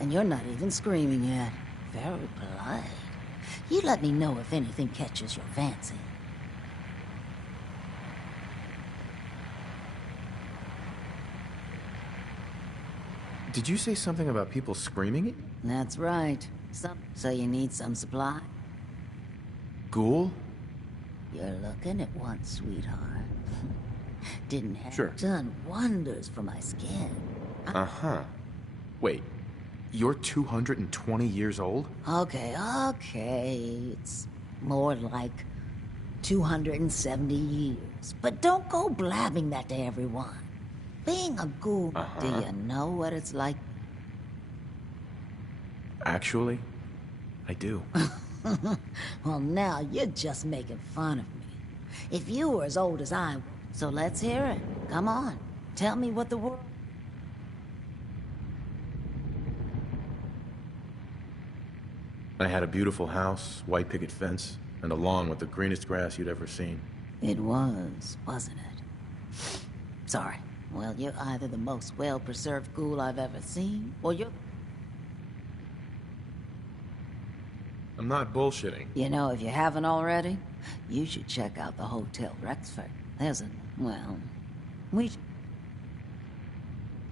And you're not even screaming yet. Very polite. You let me know if anything catches your fancy. Did you say something about people screaming it? That's right. So you need some supply? Ghoul? You're looking at one, sweetheart. Didn't have Sure. done wonders for my skin. Uh-huh. Wait, you're 220 years old? Okay. It's more like 270 years. But don't go blabbing that to everyone. Being a ghoul, do you know what it's like? Actually, I do. Well, now you're just making fun of me. If you were as old as I was, so let's hear it. Come on, tell me what the world... I had a beautiful house, white picket fence, and a lawn with the greenest grass you'd ever seen. It was, wasn't it? Sorry. Well, you're either the most well-preserved ghoul I've ever seen, or you're... I'm not bullshitting. You know, if you haven't already, you should check out the Hotel Rexford. There's a... well... we...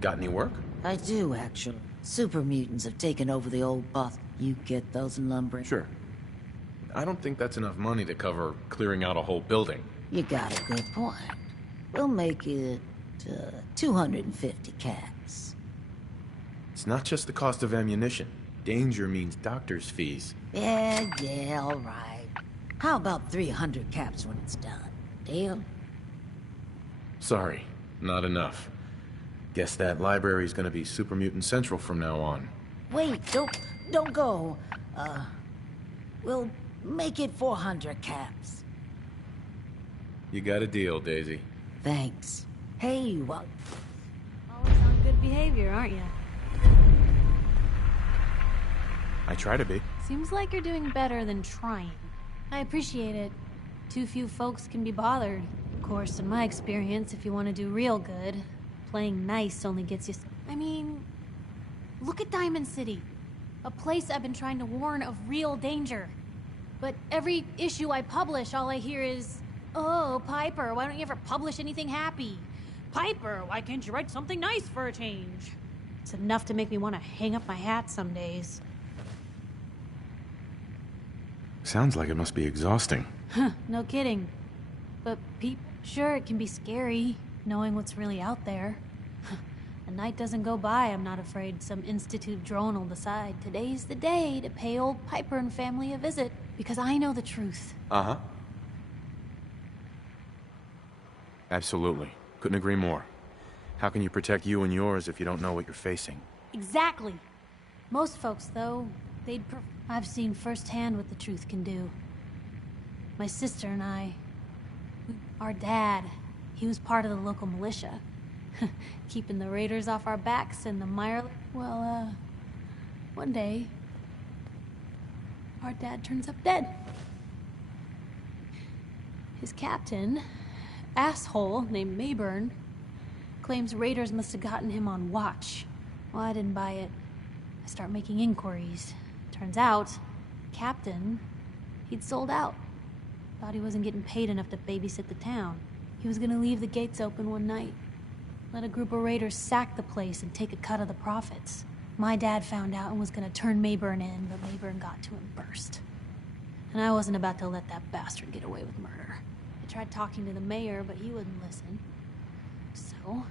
Got any work? I do, actually. Super mutants have taken over the old bus. You get those lumbering... Sure. I don't think that's enough money to cover clearing out a whole building. You got a good point. We'll make it... 250 caps. It's not just the cost of ammunition. Danger means doctor's fees. Yeah, all right. How about 300 caps when it's done? Deal? Sorry, not enough. Guess that library's gonna be Super Mutant Central from now on. Wait, don't go. We'll make it 400 caps. You got a deal, Daisy. Thanks. Hey, what? Always on good behavior, aren't you? I try to be. Seems like you're doing better than trying. I appreciate it. Too few folks can be bothered. Of course, in my experience, if you want to do real good, playing nice only gets you... I mean, look at Diamond City. A place I've been trying to warn of real danger. But every issue I publish, all I hear is, "Oh, Piper, why don't you ever publish anything happy? Piper, why can't you write something nice for a change?" It's enough to make me want to hang up my hat some days. Sounds like it must be exhausting. Huh, no kidding. But sure, it can be scary, knowing what's really out there. A night doesn't go by, I'm not afraid some Institute drone will decide today's the day to pay old Piper and family a visit, because I know the truth. Uh-huh. Absolutely. Couldn't agree more. How can you protect you and yours if you don't know what you're facing? Exactly. Most folks, though, I've seen firsthand what the truth can do. My sister and I... Our dad, he was part of the local militia. Keeping the raiders off our backs and the mire... Well, one day... our dad turns up dead. His captain, asshole named Mayburn, claims raiders must have gotten him on watch. Well, I didn't buy it. I start making inquiries. Turns out, Captain, he'd sold out. Thought he wasn't getting paid enough to babysit the town. He was gonna leave the gates open one night. Let a group of raiders sack the place and take a cut of the profits. My dad found out and was gonna turn Mayburn in, but Mayburn got to him first. And I wasn't about to let that bastard get away with murder. I tried talking to the mayor, but he wouldn't listen. So,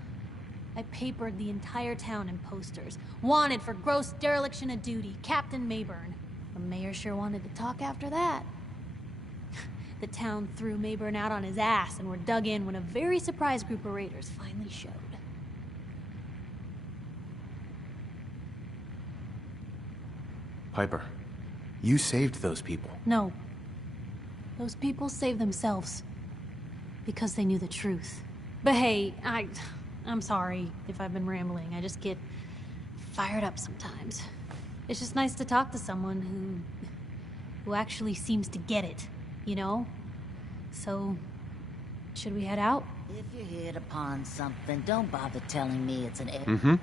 I papered the entire town in posters. Wanted for gross dereliction of duty, Captain Mayburn. The mayor sure wanted to talk after that. The town threw Mayburn out on his ass and were dug in when a very surprised group of raiders finally showed. Piper, you saved those people. No. Those people saved themselves. Because they knew the truth. But hey, I'm sorry if I've been rambling. I just get fired up sometimes. It's just nice to talk to someone who actually seems to get it, you know? So, Should we head out? If you hit upon something, don't bother telling me it's an error. Mm-hmm.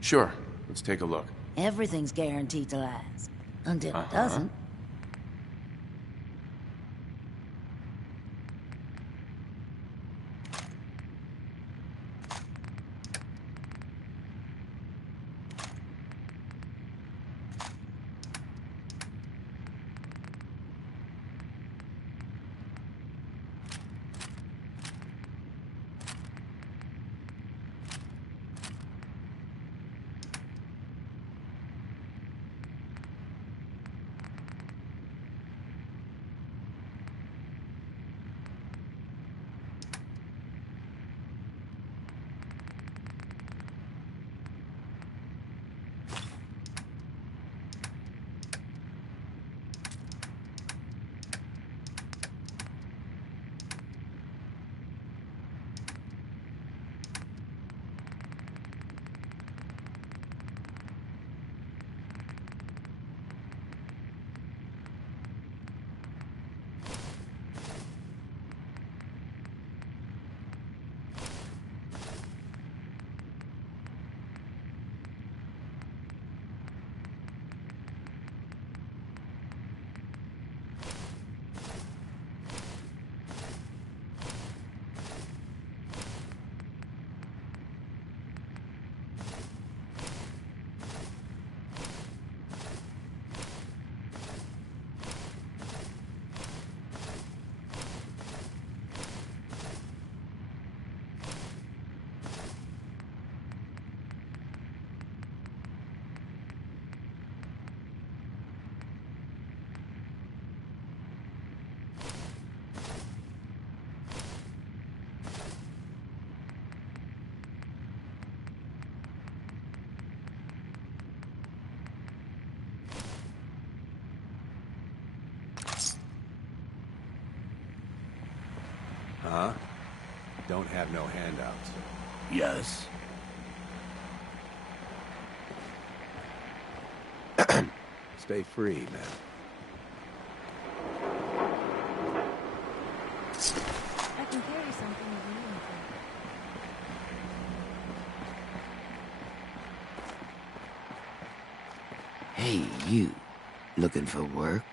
Sure. Let's take a look. Everything's guaranteed to last. Until it doesn't. Huh? Don't have no handouts. Yes. Stay free, man. I can carry something if you need anything. Hey, you. Looking for work?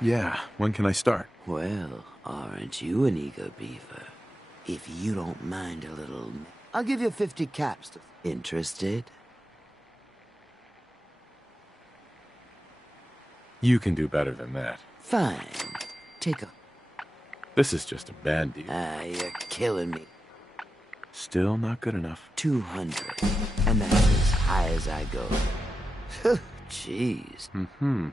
Yeah, when can I start? Well, aren't you an eager beaver? If you don't mind a little... I'll give you 50 caps. Interested? You can do better than that. Fine. Take a... This is just a bad deal. You're killing me. Still not good enough. 200. And that's as high as I go. Jeez. Mm-hmm.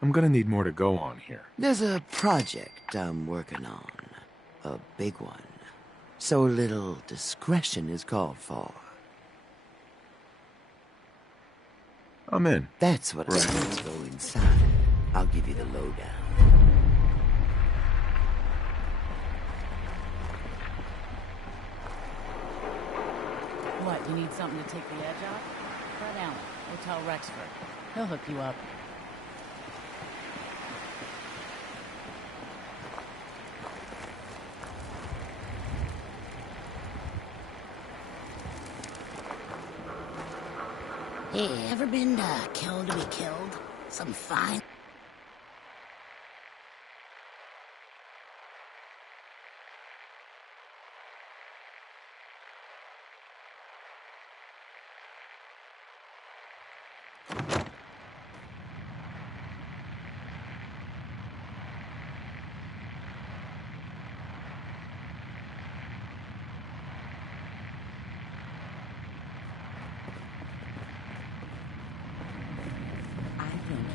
I'm gonna need more to go on here. There's a project I'm working on. A big one. So little discretion is called for. I'm in. That's what I want to go inside. I'll give you the lowdown. What, you need something to take the edge off? Fred Allen, Hotel Rexford. He'll hook you up. Hey, ever been killed to be killed? Some fine...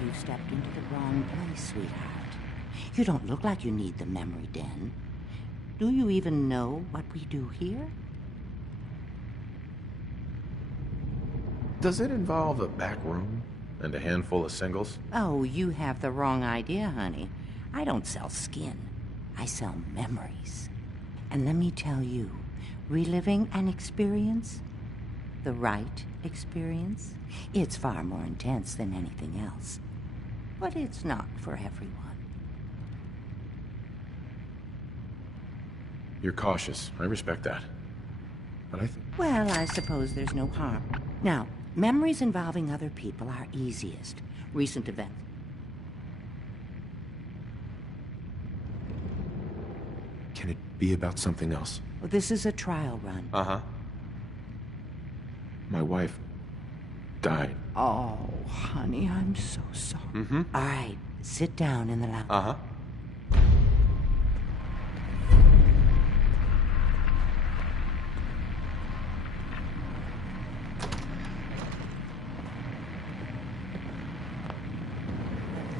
You've stepped into the wrong place, sweetheart. You don't look like you need the memory den. Do you even know what we do here? Does it involve a back room and a handful of singles? Oh, you have the wrong idea, honey. I don't sell skin. I sell memories. And let me tell you, reliving an experience, the right experience, it's far more intense than anything else. but it's not for everyone. You're cautious. I respect that. But I think... Well, I suppose there's no harm. Now, memories involving other people are easiest. Recent events. Can it be about something else? Well, this is a trial run. Uh-huh. My wife died. Oh, honey, I'm so sorry. Mm-hmm. All right, sit down in the lounge. Uh-huh.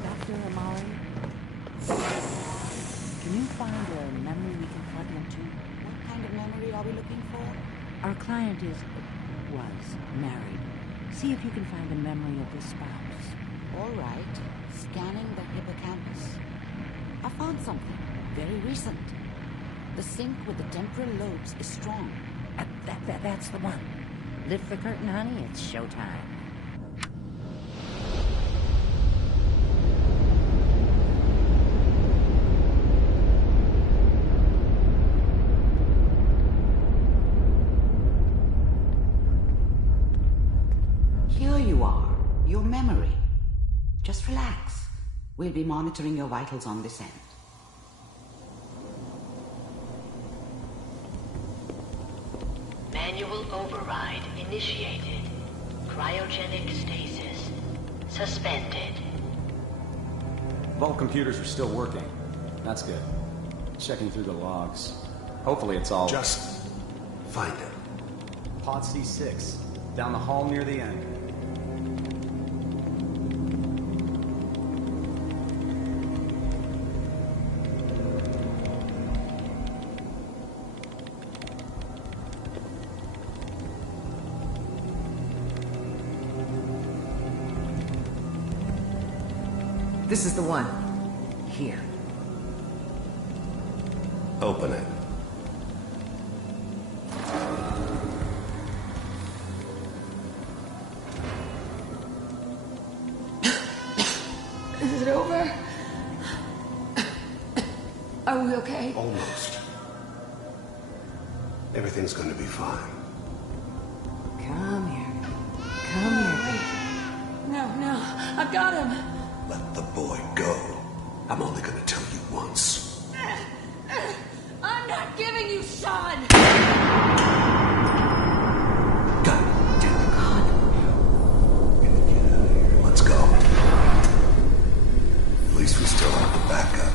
Dr. Amari, can you find a memory we can plug into? What kind of memory are we looking for? Our client was married. See if you can find a memory of the spouse. All right. Scanning the hippocampus. I found something. Very recent. The sync with the temporal lobes is strong. That's the one. Lift the curtain, honey. It's showtime. Here you are. Your memory. Just relax. We'll be monitoring your vitals on this end. Manual override initiated. Cryogenic stasis suspended. Vault computers are still working. That's good. Checking through the logs. Hopefully it's all... Just find it. Pod C6. Down the hall near the end. This is the one. Here. Open it. Is it over? Are we okay? Almost. Everything's gonna be fine. Come here. Come here. No, I've got him. Let the boy go. I'm only gonna tell you once. I'm not giving you Sean! Let's go. At least we still have the backup.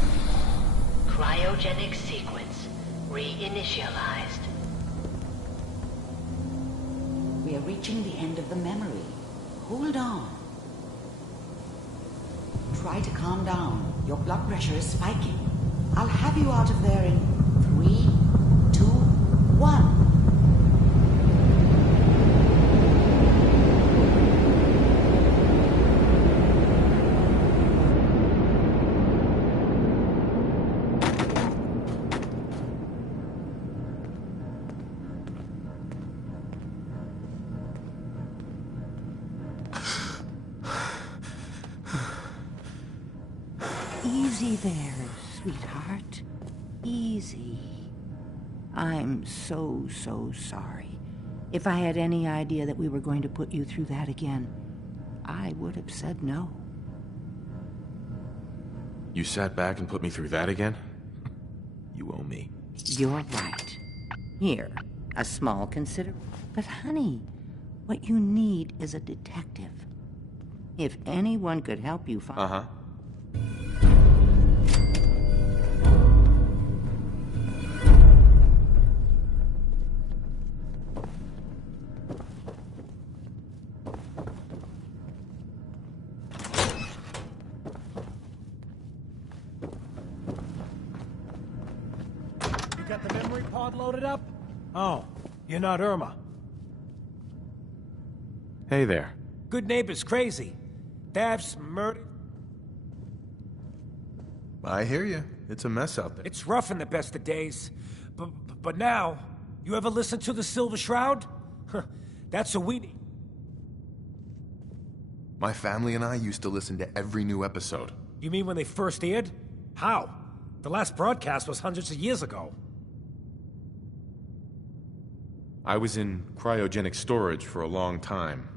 Cryogenic sequence reinitialized. We are reaching the end of the memory. Hold on. Try to calm down. Your blood pressure is spiking. I'll have you out of there in 3, 2, 1. Easy there, sweetheart. Easy. I'm so sorry. If I had any idea that we were going to put you through that again, I would have said no. You sat back and put me through that again? You owe me. You're right. Here, a small consideration. But honey, what you need is a detective. If anyone could help you find... Uh-huh. Got the memory pod loaded up? Oh, you're not Irma. Hey there. Good neighbor's crazy. Dav's murdered. I hear you. It's a mess out there. It's rough in the best of days. But now, you ever listen to the Silver Shroud? That's what we need. My family and I used to listen to every new episode. You mean when they first aired? How? The last broadcast was hundreds of years ago. I was in cryogenic storage for a long time.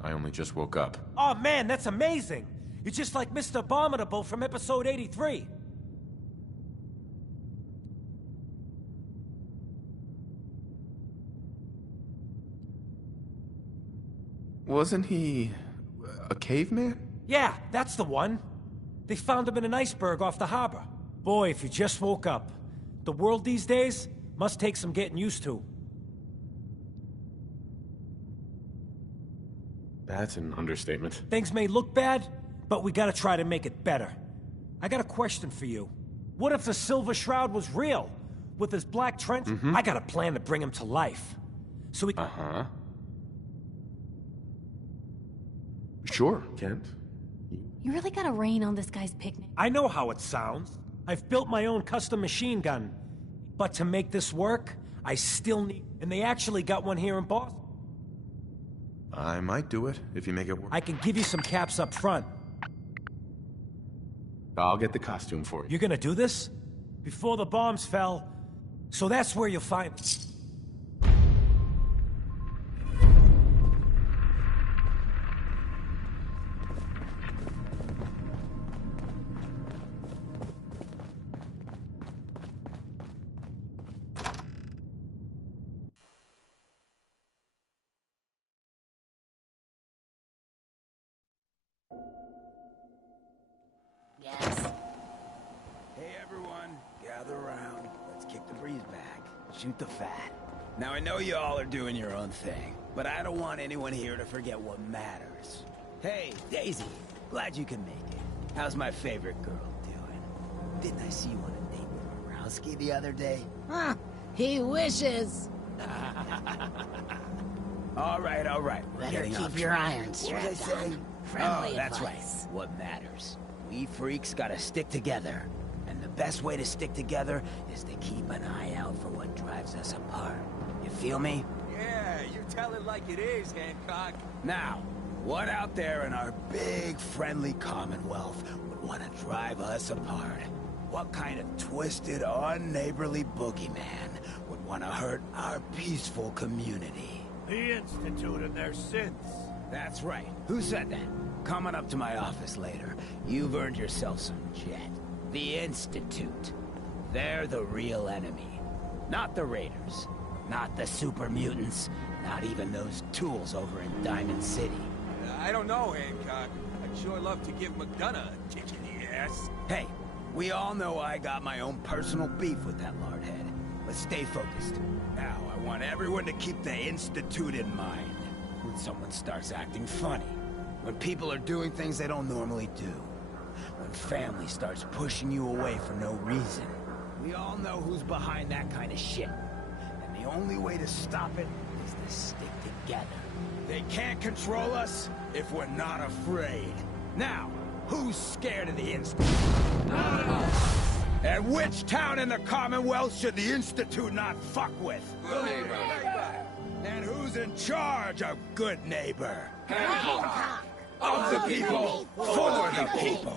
I only just woke up. Oh man, that's amazing! You're just like Mr. Abominable from episode 83. Wasn't he a caveman? Yeah, that's the one. They found him in an iceberg off the harbor. Boy, if you just woke up. The world these days must take some getting used to. That's an understatement. Things may look bad, but we gotta try to make it better. I got a question for you. What if the Silver Shroud was real? With his black trench? I got a plan to bring him to life. So we... Uh-huh. Sure, Kent. You really gotta rain on this guy's picnic. I know how it sounds. I've built my own custom machine gun. But to make this work, I still need... And they actually got one here in Boston. I might do it, if you make it work. I can give you some caps up front. I'll get the costume for you. You're gonna do this? Before the bombs fell, so that's where you'll find... Hey everyone, gather around. Let's kick the breeze back. Shoot the fat. Now I know you all are doing your own thing, but I don't want anyone here to forget what matters. Hey, Daisy, glad you can make it. How's my favorite girl doing? Didn't I see you on a date with Borowski the other day? Huh, he wishes. All right. We're Better getting keep off your track. iron What did I strapped say? on. Friendly that's right. advice. What matters. We freaks gotta stick together. And the best way to stick together is to keep an eye out for what drives us apart. You feel me? Yeah, you tell it like it is, Hancock. Now, what out there in our big, friendly Commonwealth would want to drive us apart? What kind of twisted, unneighborly boogeyman would want to hurt our peaceful community? The Institute and their synths. That's right. Who said that? Coming up to my office later. You've earned yourself some jet. The Institute. They're the real enemy. Not the Raiders. Not the super mutants. Not even those tools over in Diamond City. I don't know, Hancock. I'd sure love to give McDonough a kick in the ass. Hey, we all know I got my own personal beef with that lardhead. Let's stay focused. Now, I want everyone to keep the Institute in mind. When someone starts acting funny. When people are doing things they don't normally do. When family starts pushing you away for no reason. We all know who's behind that kind of shit. And the only way to stop it is to stick together. They can't control us if we're not afraid. Now, who's scared of the Institute? And which town in the Commonwealth should the Institute not fuck with? And who's in charge of good neighbor? Hancock! Of the people, for the people!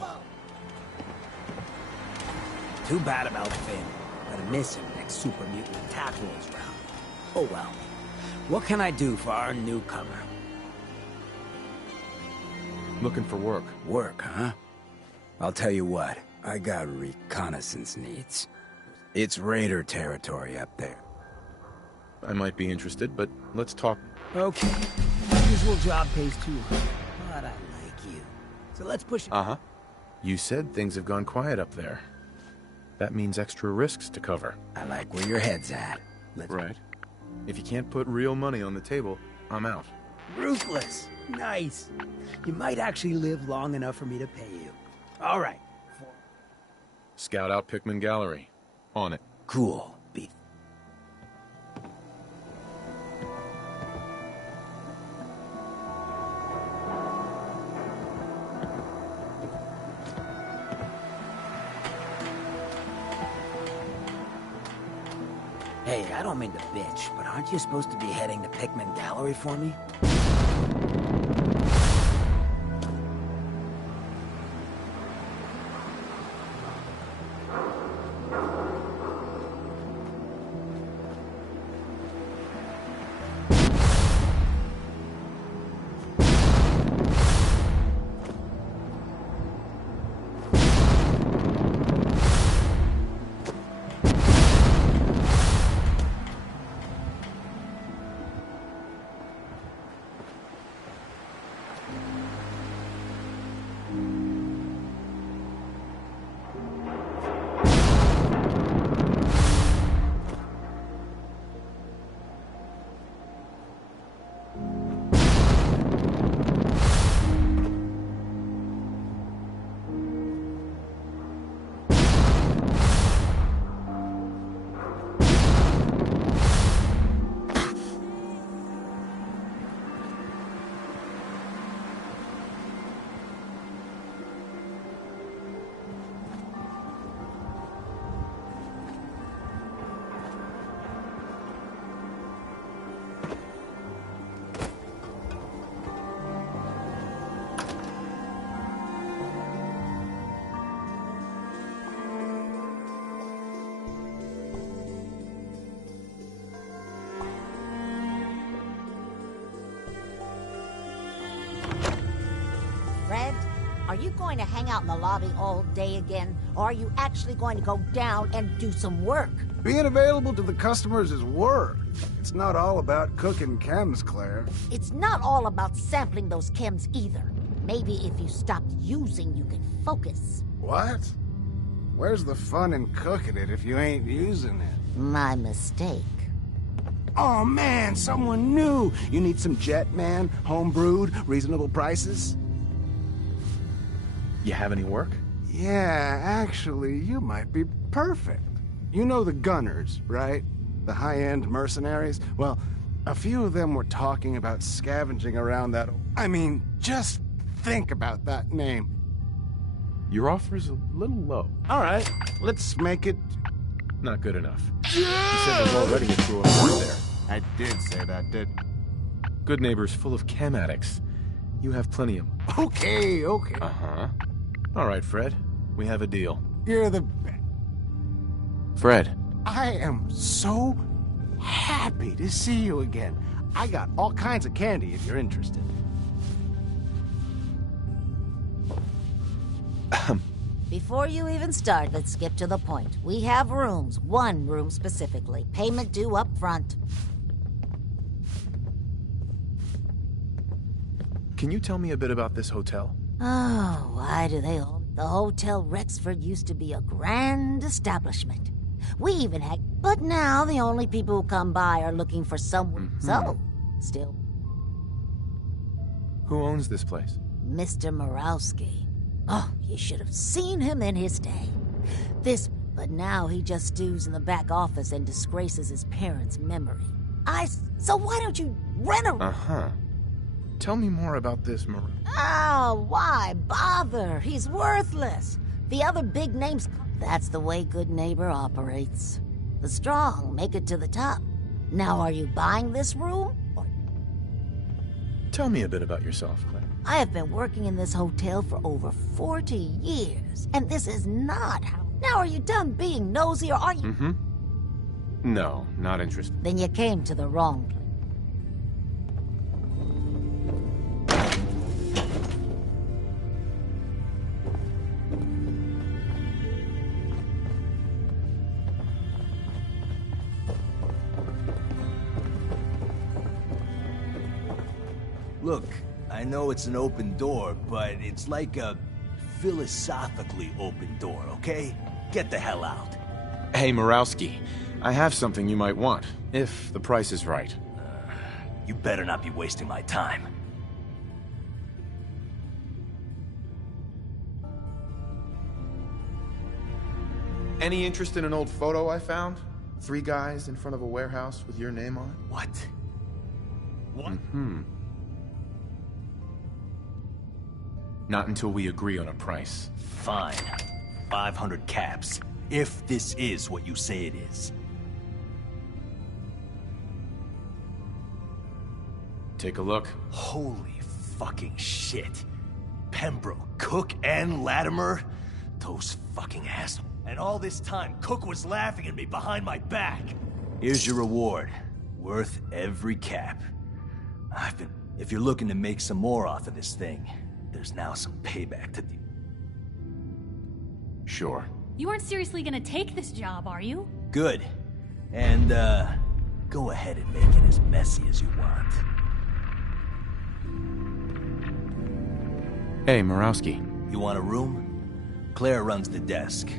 Too bad about Finn. Gonna miss him next super mutant attack rolls round. Oh well. What can I do for our newcomer? Looking for work. Work, huh? I'll tell you what. I got reconnaissance needs. It's Raider territory up there. I might be interested, but let's talk. Okay. Usual job pays $200, but I like you. So let's push it. Uh-huh. You said things have gone quiet up there. That means extra risks to cover. I like where your head's at. Right. If you can't put real money on the table, I'm out. Ruthless. Nice. You might actually live long enough for me to pay you. All right. Scout out Pickman Gallery. On it. Cool. Beef. Hey, I don't mean to bitch, but aren't you supposed to be heading to Pickman Gallery for me? going to hang out in the lobby all day again, or are you actually going to go down and do some work? Being available to the customers is work. It's not all about cooking chems, Claire. It's not all about sampling those chems either. Maybe if you stopped using, you could focus. What? Where's the fun in cooking it if you ain't using it? My mistake. Oh man, someone new! You need some Jet, man? Home-brewed, reasonable prices? You have any work? Yeah, actually, you might be perfect. You know the Gunners, right? The high-end mercenaries? Well, a few of them were talking about scavenging around that... I mean, just think about that name. Your offer's a little low. All right, let's make it... Not good enough. You said there's already a crew of work there. I did say that, didn't I? Good Neighbor's full of chem addicts. You have plenty of... Okay. Uh-huh. All right, Fred. We have a deal. You're the... Fred. I am so happy to see you again. I got all kinds of candy if you're interested. Before you even start, let's skip to the point. We have rooms, one room specifically. Payment due up front. Can you tell me a bit about this hotel? Oh, why do they all... The Hotel Rexford used to be a grand establishment. We even had... But now the only people who come by are looking for someone... So, still... Who owns this place? Mr. Murawski. Oh, you should have seen him in his day. But now he just stews in the back office and disgraces his parents' memory. So why don't you rent a... Uh-huh. Tell me more about this, Marie. Oh, why bother? He's worthless. The other big names... That's the way Good Neighbor operates. The strong make it to the top. Now, are you buying this room? Tell me a bit about yourself, Claire. I have been working in this hotel for over 40 years, and this is not how... Now, are you done being nosy, or are you... Mm-hmm. No, not interested. Then you came to the wrong place. Look, I know it's an open door, but it's like a philosophically open door, okay? Get the hell out. Hey, Murawski, I have something you might want, if the price is right. You better not be wasting my time. Any interest in an old photo I found? 3 guys in front of a warehouse with your name on it? What? What? Mm-hmm. Not until we agree on a price. Fine. 500 caps. If this is what you say it is. Take a look. Holy fucking shit. Pembroke, Cook, and Latimer? Those fucking assholes. And all this time, Cook was laughing at me behind my back. Here's your reward. Worth every cap. If you're looking to make some more off of this thing, there's now some payback to... Sure. You aren't seriously gonna take this job, are you? Good. And, go ahead and make it as messy as you want. Hey, Murawski. You want a room? Claire runs the desk.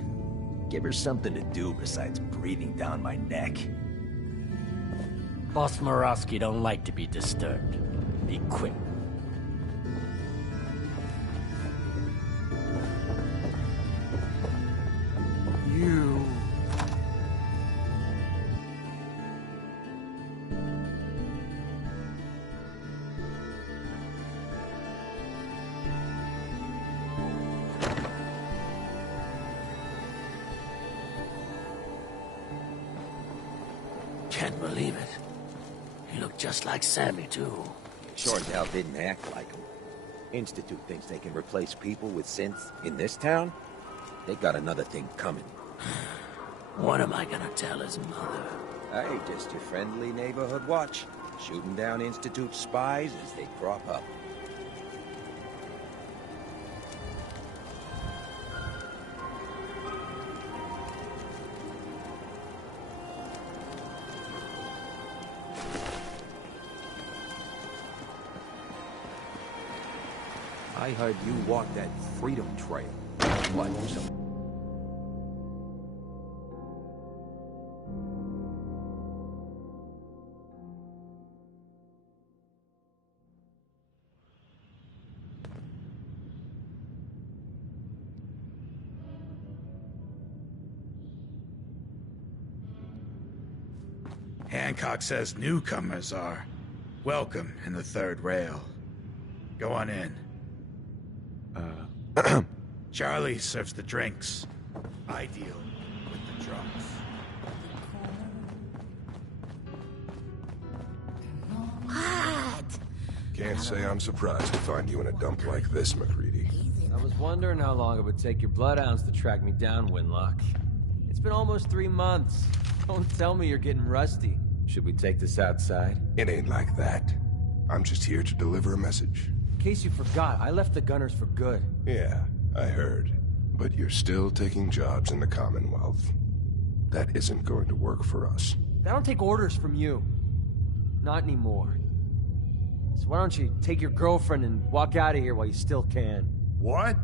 Give her something to do besides breathing down my neck. Boss Murawski don't like to be disturbed. Be quick. You... Can't believe it. He looked just like Sammy, too. Shortell didn't act like him. Institute thinks they can replace people with synths in this town? They got another thing coming. What am I gonna tell his mother? Hey, just your friendly neighborhood watch. Shooting down Institute spies as they crop up. I heard you walked that freedom trail. What, some... Hancock says newcomers are welcome in the third rail. Go on in. Charlie serves the drinks. I deal with the drunks. What? Can't say I'm surprised to find you in a dump like this, MacReady. I was wondering how long it would take your bloodhounds to track me down, Winlock. It's been almost 3 months. Don't tell me you're getting rusty. Should we take this outside? It ain't like that. I'm just here to deliver a message. In case you forgot, I left the Gunners for good. Yeah, I heard. But you're still taking jobs in the Commonwealth. That isn't going to work for us. I don't take orders from you. Not anymore. So why don't you take your girlfriend and walk out of here while you still can? What?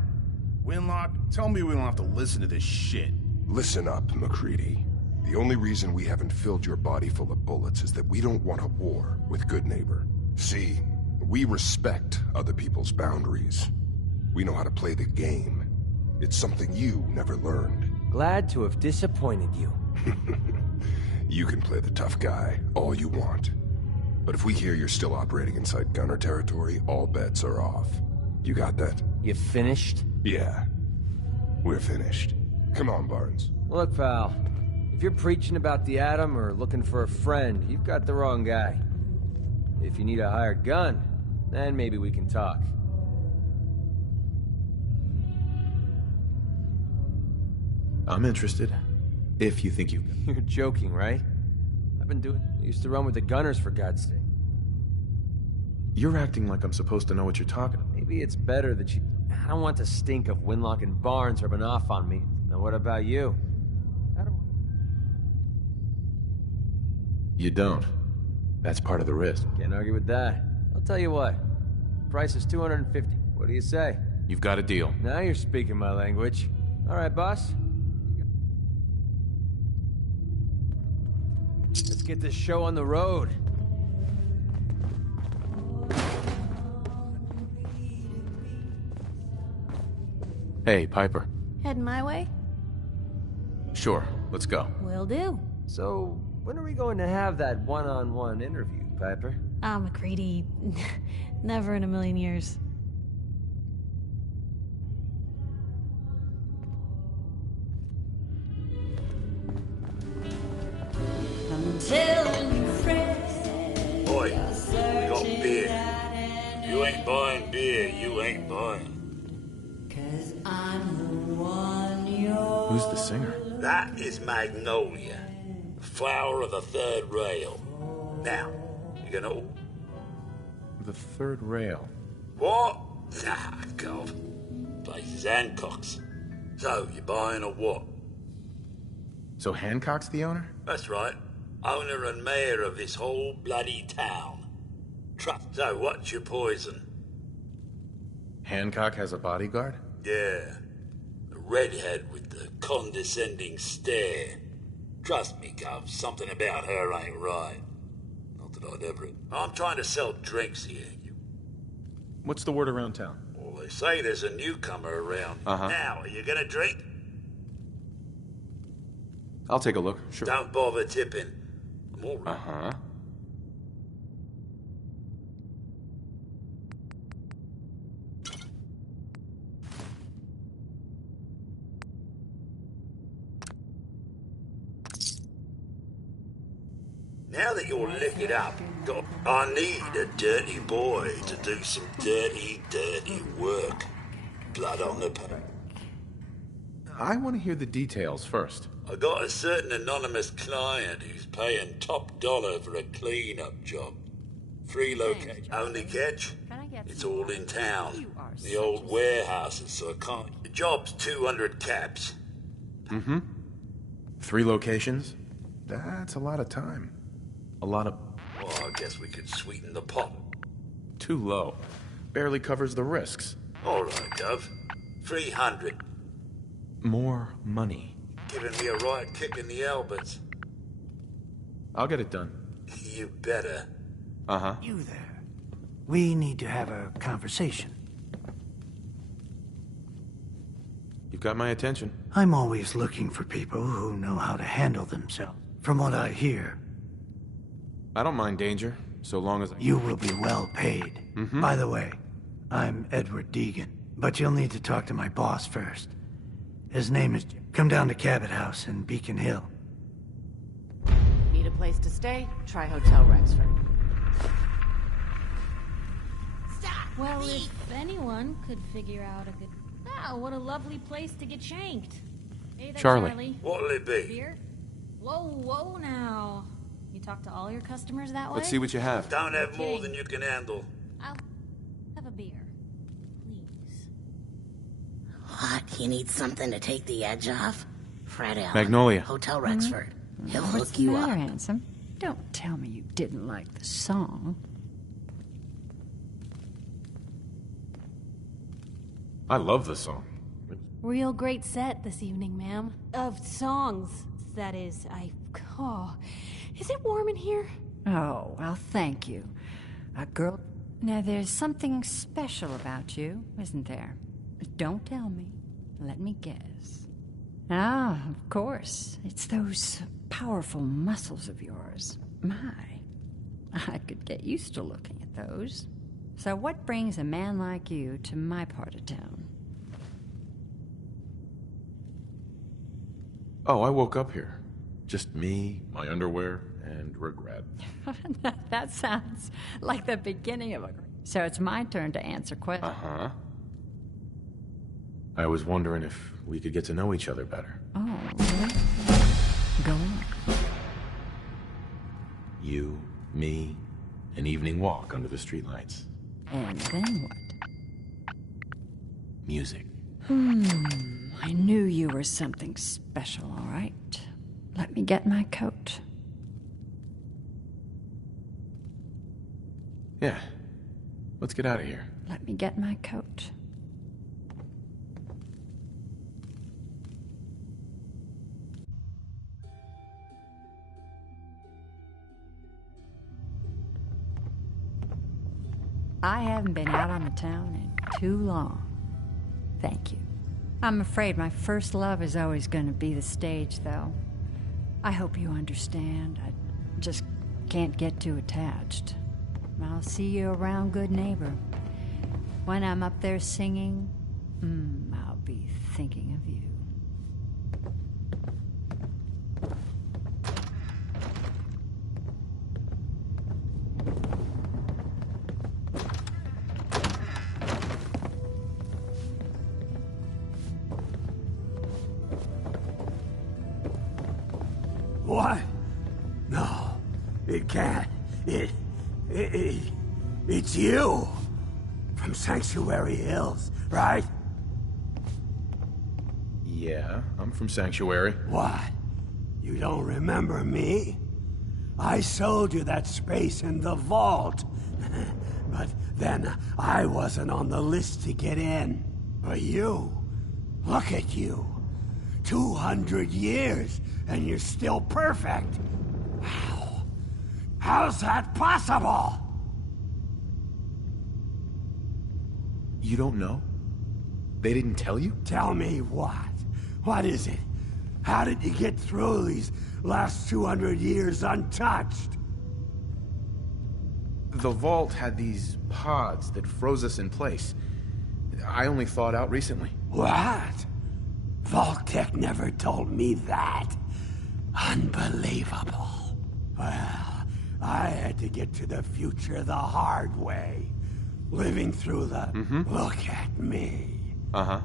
Winlock, tell me we don't have to listen to this shit. Listen up, MacReady. The only reason we haven't filled your body full of bullets is that we don't want a war with Goodneighbor. See, we respect other people's boundaries. We know how to play the game. It's something you never learned. Glad to have disappointed you. You can play the tough guy all you want. But if we hear you're still operating inside Gunner territory, all bets are off. You got that? You finished? Yeah. We're finished. Come on, Barnes. Look, pal. If you're preaching about the Atom or looking for a friend, you've got the wrong guy. If you need a hired gun, then maybe we can talk. I'm interested. If you think you... You're joking, right? I've been doing... I used to run with the Gunners, for God's sake. You're acting like I'm supposed to know what you're talking about. Maybe it's better that you... I don't want the stink of Winlock and Barnes rubbing off on me. Now what about you? You don't. That's part of the risk. Can't argue with that. I'll tell you what. Price is $250. What do you say? You've got a deal. Now you're speaking my language. All right, boss. Let's get this show on the road. Hey, Piper. Heading my way? Sure, let's go. Will do. So, when are we going to have that one-on-one interview, Piper? MacReady. Never in a million years. Boy, we got beer. You ain't buying beer, you ain't buying. Who's the singer? That is Magnolia, flower of the third rail. Now, you gonna... The third rail. What? Nah, God. Place is Hancock's. So, you buying or what? So Hancock's the owner? That's right. Owner and mayor of this whole bloody town. So, what's your poison? Hancock has a bodyguard? Yeah. The redhead with the condescending stare. Trust me, Gov, something about her ain't right. Not that I'd ever... I'm trying to sell drinks here. What's the word around town? Well, they say there's a newcomer around. Now, are you gonna drink? I'll take a look, sure. Don't bother tipping. I'm all right. Now that you're liquored up, I need a dirty boy to do some dirty, dirty work. Blood on the paper. I want to hear the details first. I got a certain anonymous client who's paying top dollar for a clean-up job. 3 locations. Only catch? It's all in town. The old warehouses, so I can't... The job's 200 caps. 3 locations? That's a lot of time. A lot of... Well, I guess we could sweeten the pot. Too low. Barely covers the risks. All right, Gov. 300. More money. Giving me a right kick in the Alberts. I'll get it done. You better. Uh-huh. You there. We need to have a conversation. You've got my attention. I'm always looking for people who know how to handle themselves. From what I hear, I don't mind danger, so long as I... you will be well paid. By the way, I'm Edward Deegan, but you'll need to talk to my boss first. His name is... Come down to Cabot House in Beacon Hill. Need a place to stay? Try Hotel Rexford. Well, if anyone could figure out a good... Ah, what a lovely place to get shanked. Hey there, Charlie. What'll it be? Beer? Whoa now. You talk to all your customers that way? Let's see what you have. Don't have more than you can handle. I'll have a beer. Please. What? You need something to take the edge off? Fred Allen. Magnolia. Hotel Rexford. He'll What's hook the you matter, up. handsome? Don't tell me you didn't like the song. I love the song. Real great set this evening, ma'am. Of songs, that is. Oh, is it warm in here? Oh, well, thank you. A girl... Now, there's something special about you, isn't there? Don't tell me. Let me guess. Ah, of course. It's those powerful muscles of yours. My, I could get used to looking at those. So what brings a man like you to my part of town? Oh, I woke up here. Just me, my underwear, and regret. That sounds like the beginning of a... So it's my turn to answer questions. Uh-huh. I was wondering if we could get to know each other better. Oh, really? Go on. You, me, an evening walk under the streetlights. And then what? Music. I knew you were something special, all right. Let me get my coat. Yeah. Let's get out of here. Let me get my coat. I haven't been out on the town in too long. Thank you. I'm afraid my first love is always going to be the stage, though. I hope you understand. I just can't get too attached. I'll see you around, good neighbor. When I'm up there singing, I'll be thinking of you. What? No, it can't. It's you. From Sanctuary Hills, right? Yeah, I'm from Sanctuary. What? You don't remember me? I sold you that space in the vault. But then I wasn't on the list to get in. But you, look at you. 200 years, and you're still perfect. How? How's that possible? You don't know? They didn't tell you? Tell me what? What is it? How did you get through these last 200 years untouched? The vault had these pods that froze us in place. I only thawed out recently. What? Vault-Tec never told me that. Unbelievable. Well, I had to get to the future the hard way. Living through the... Look at me. Uh-huh.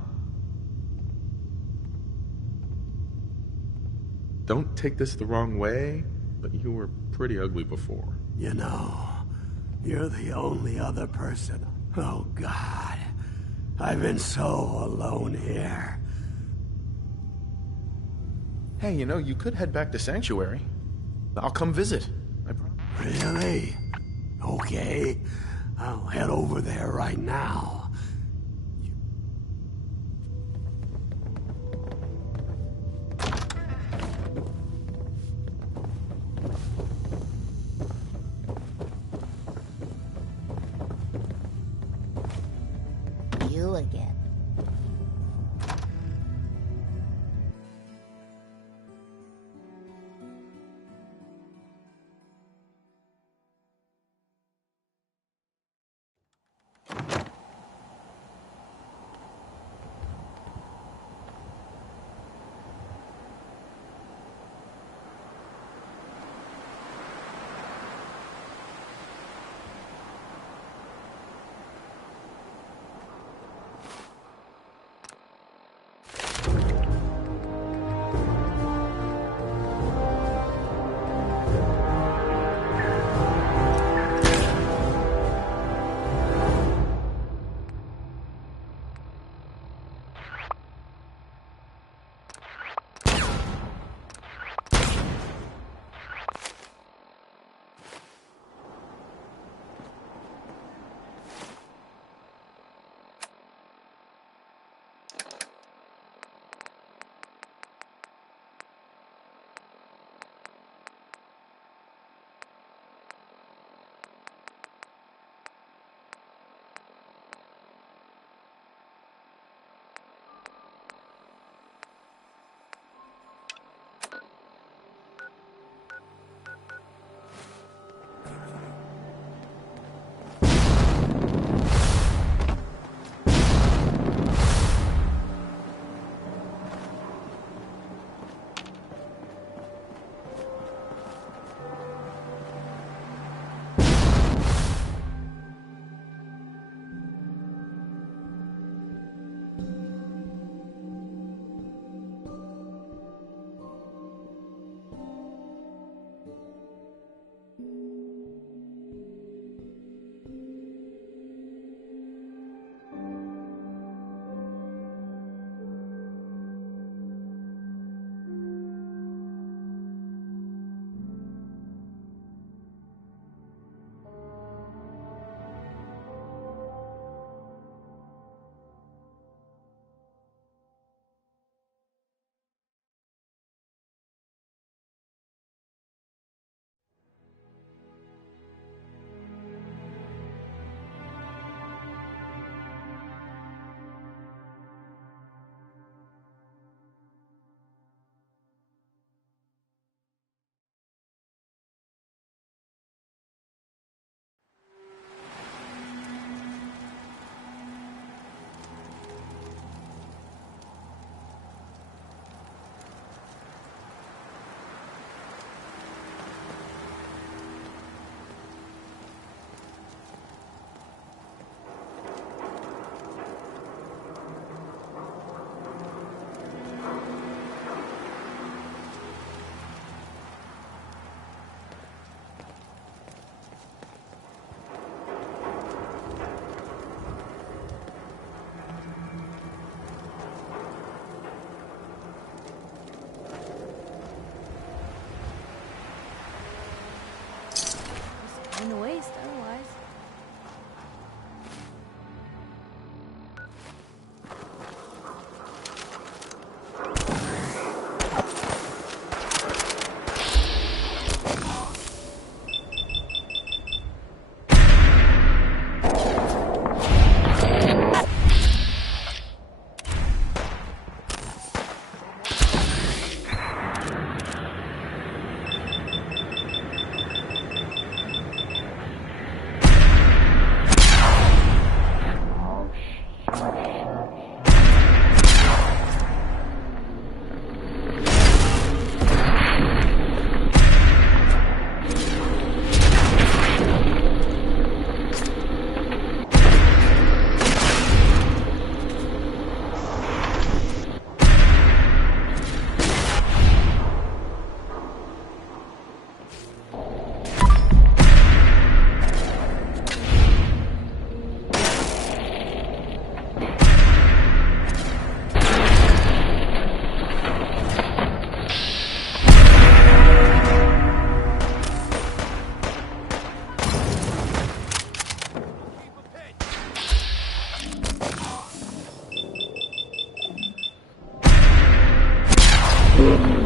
Don't take this the wrong way, but you were pretty ugly before. You know, you're the only other person. Oh, God. I've been so alone here. Hey, you know, you could head back to Sanctuary. I'll come visit. Really? Okay. I'll head over there right now. You Thank you.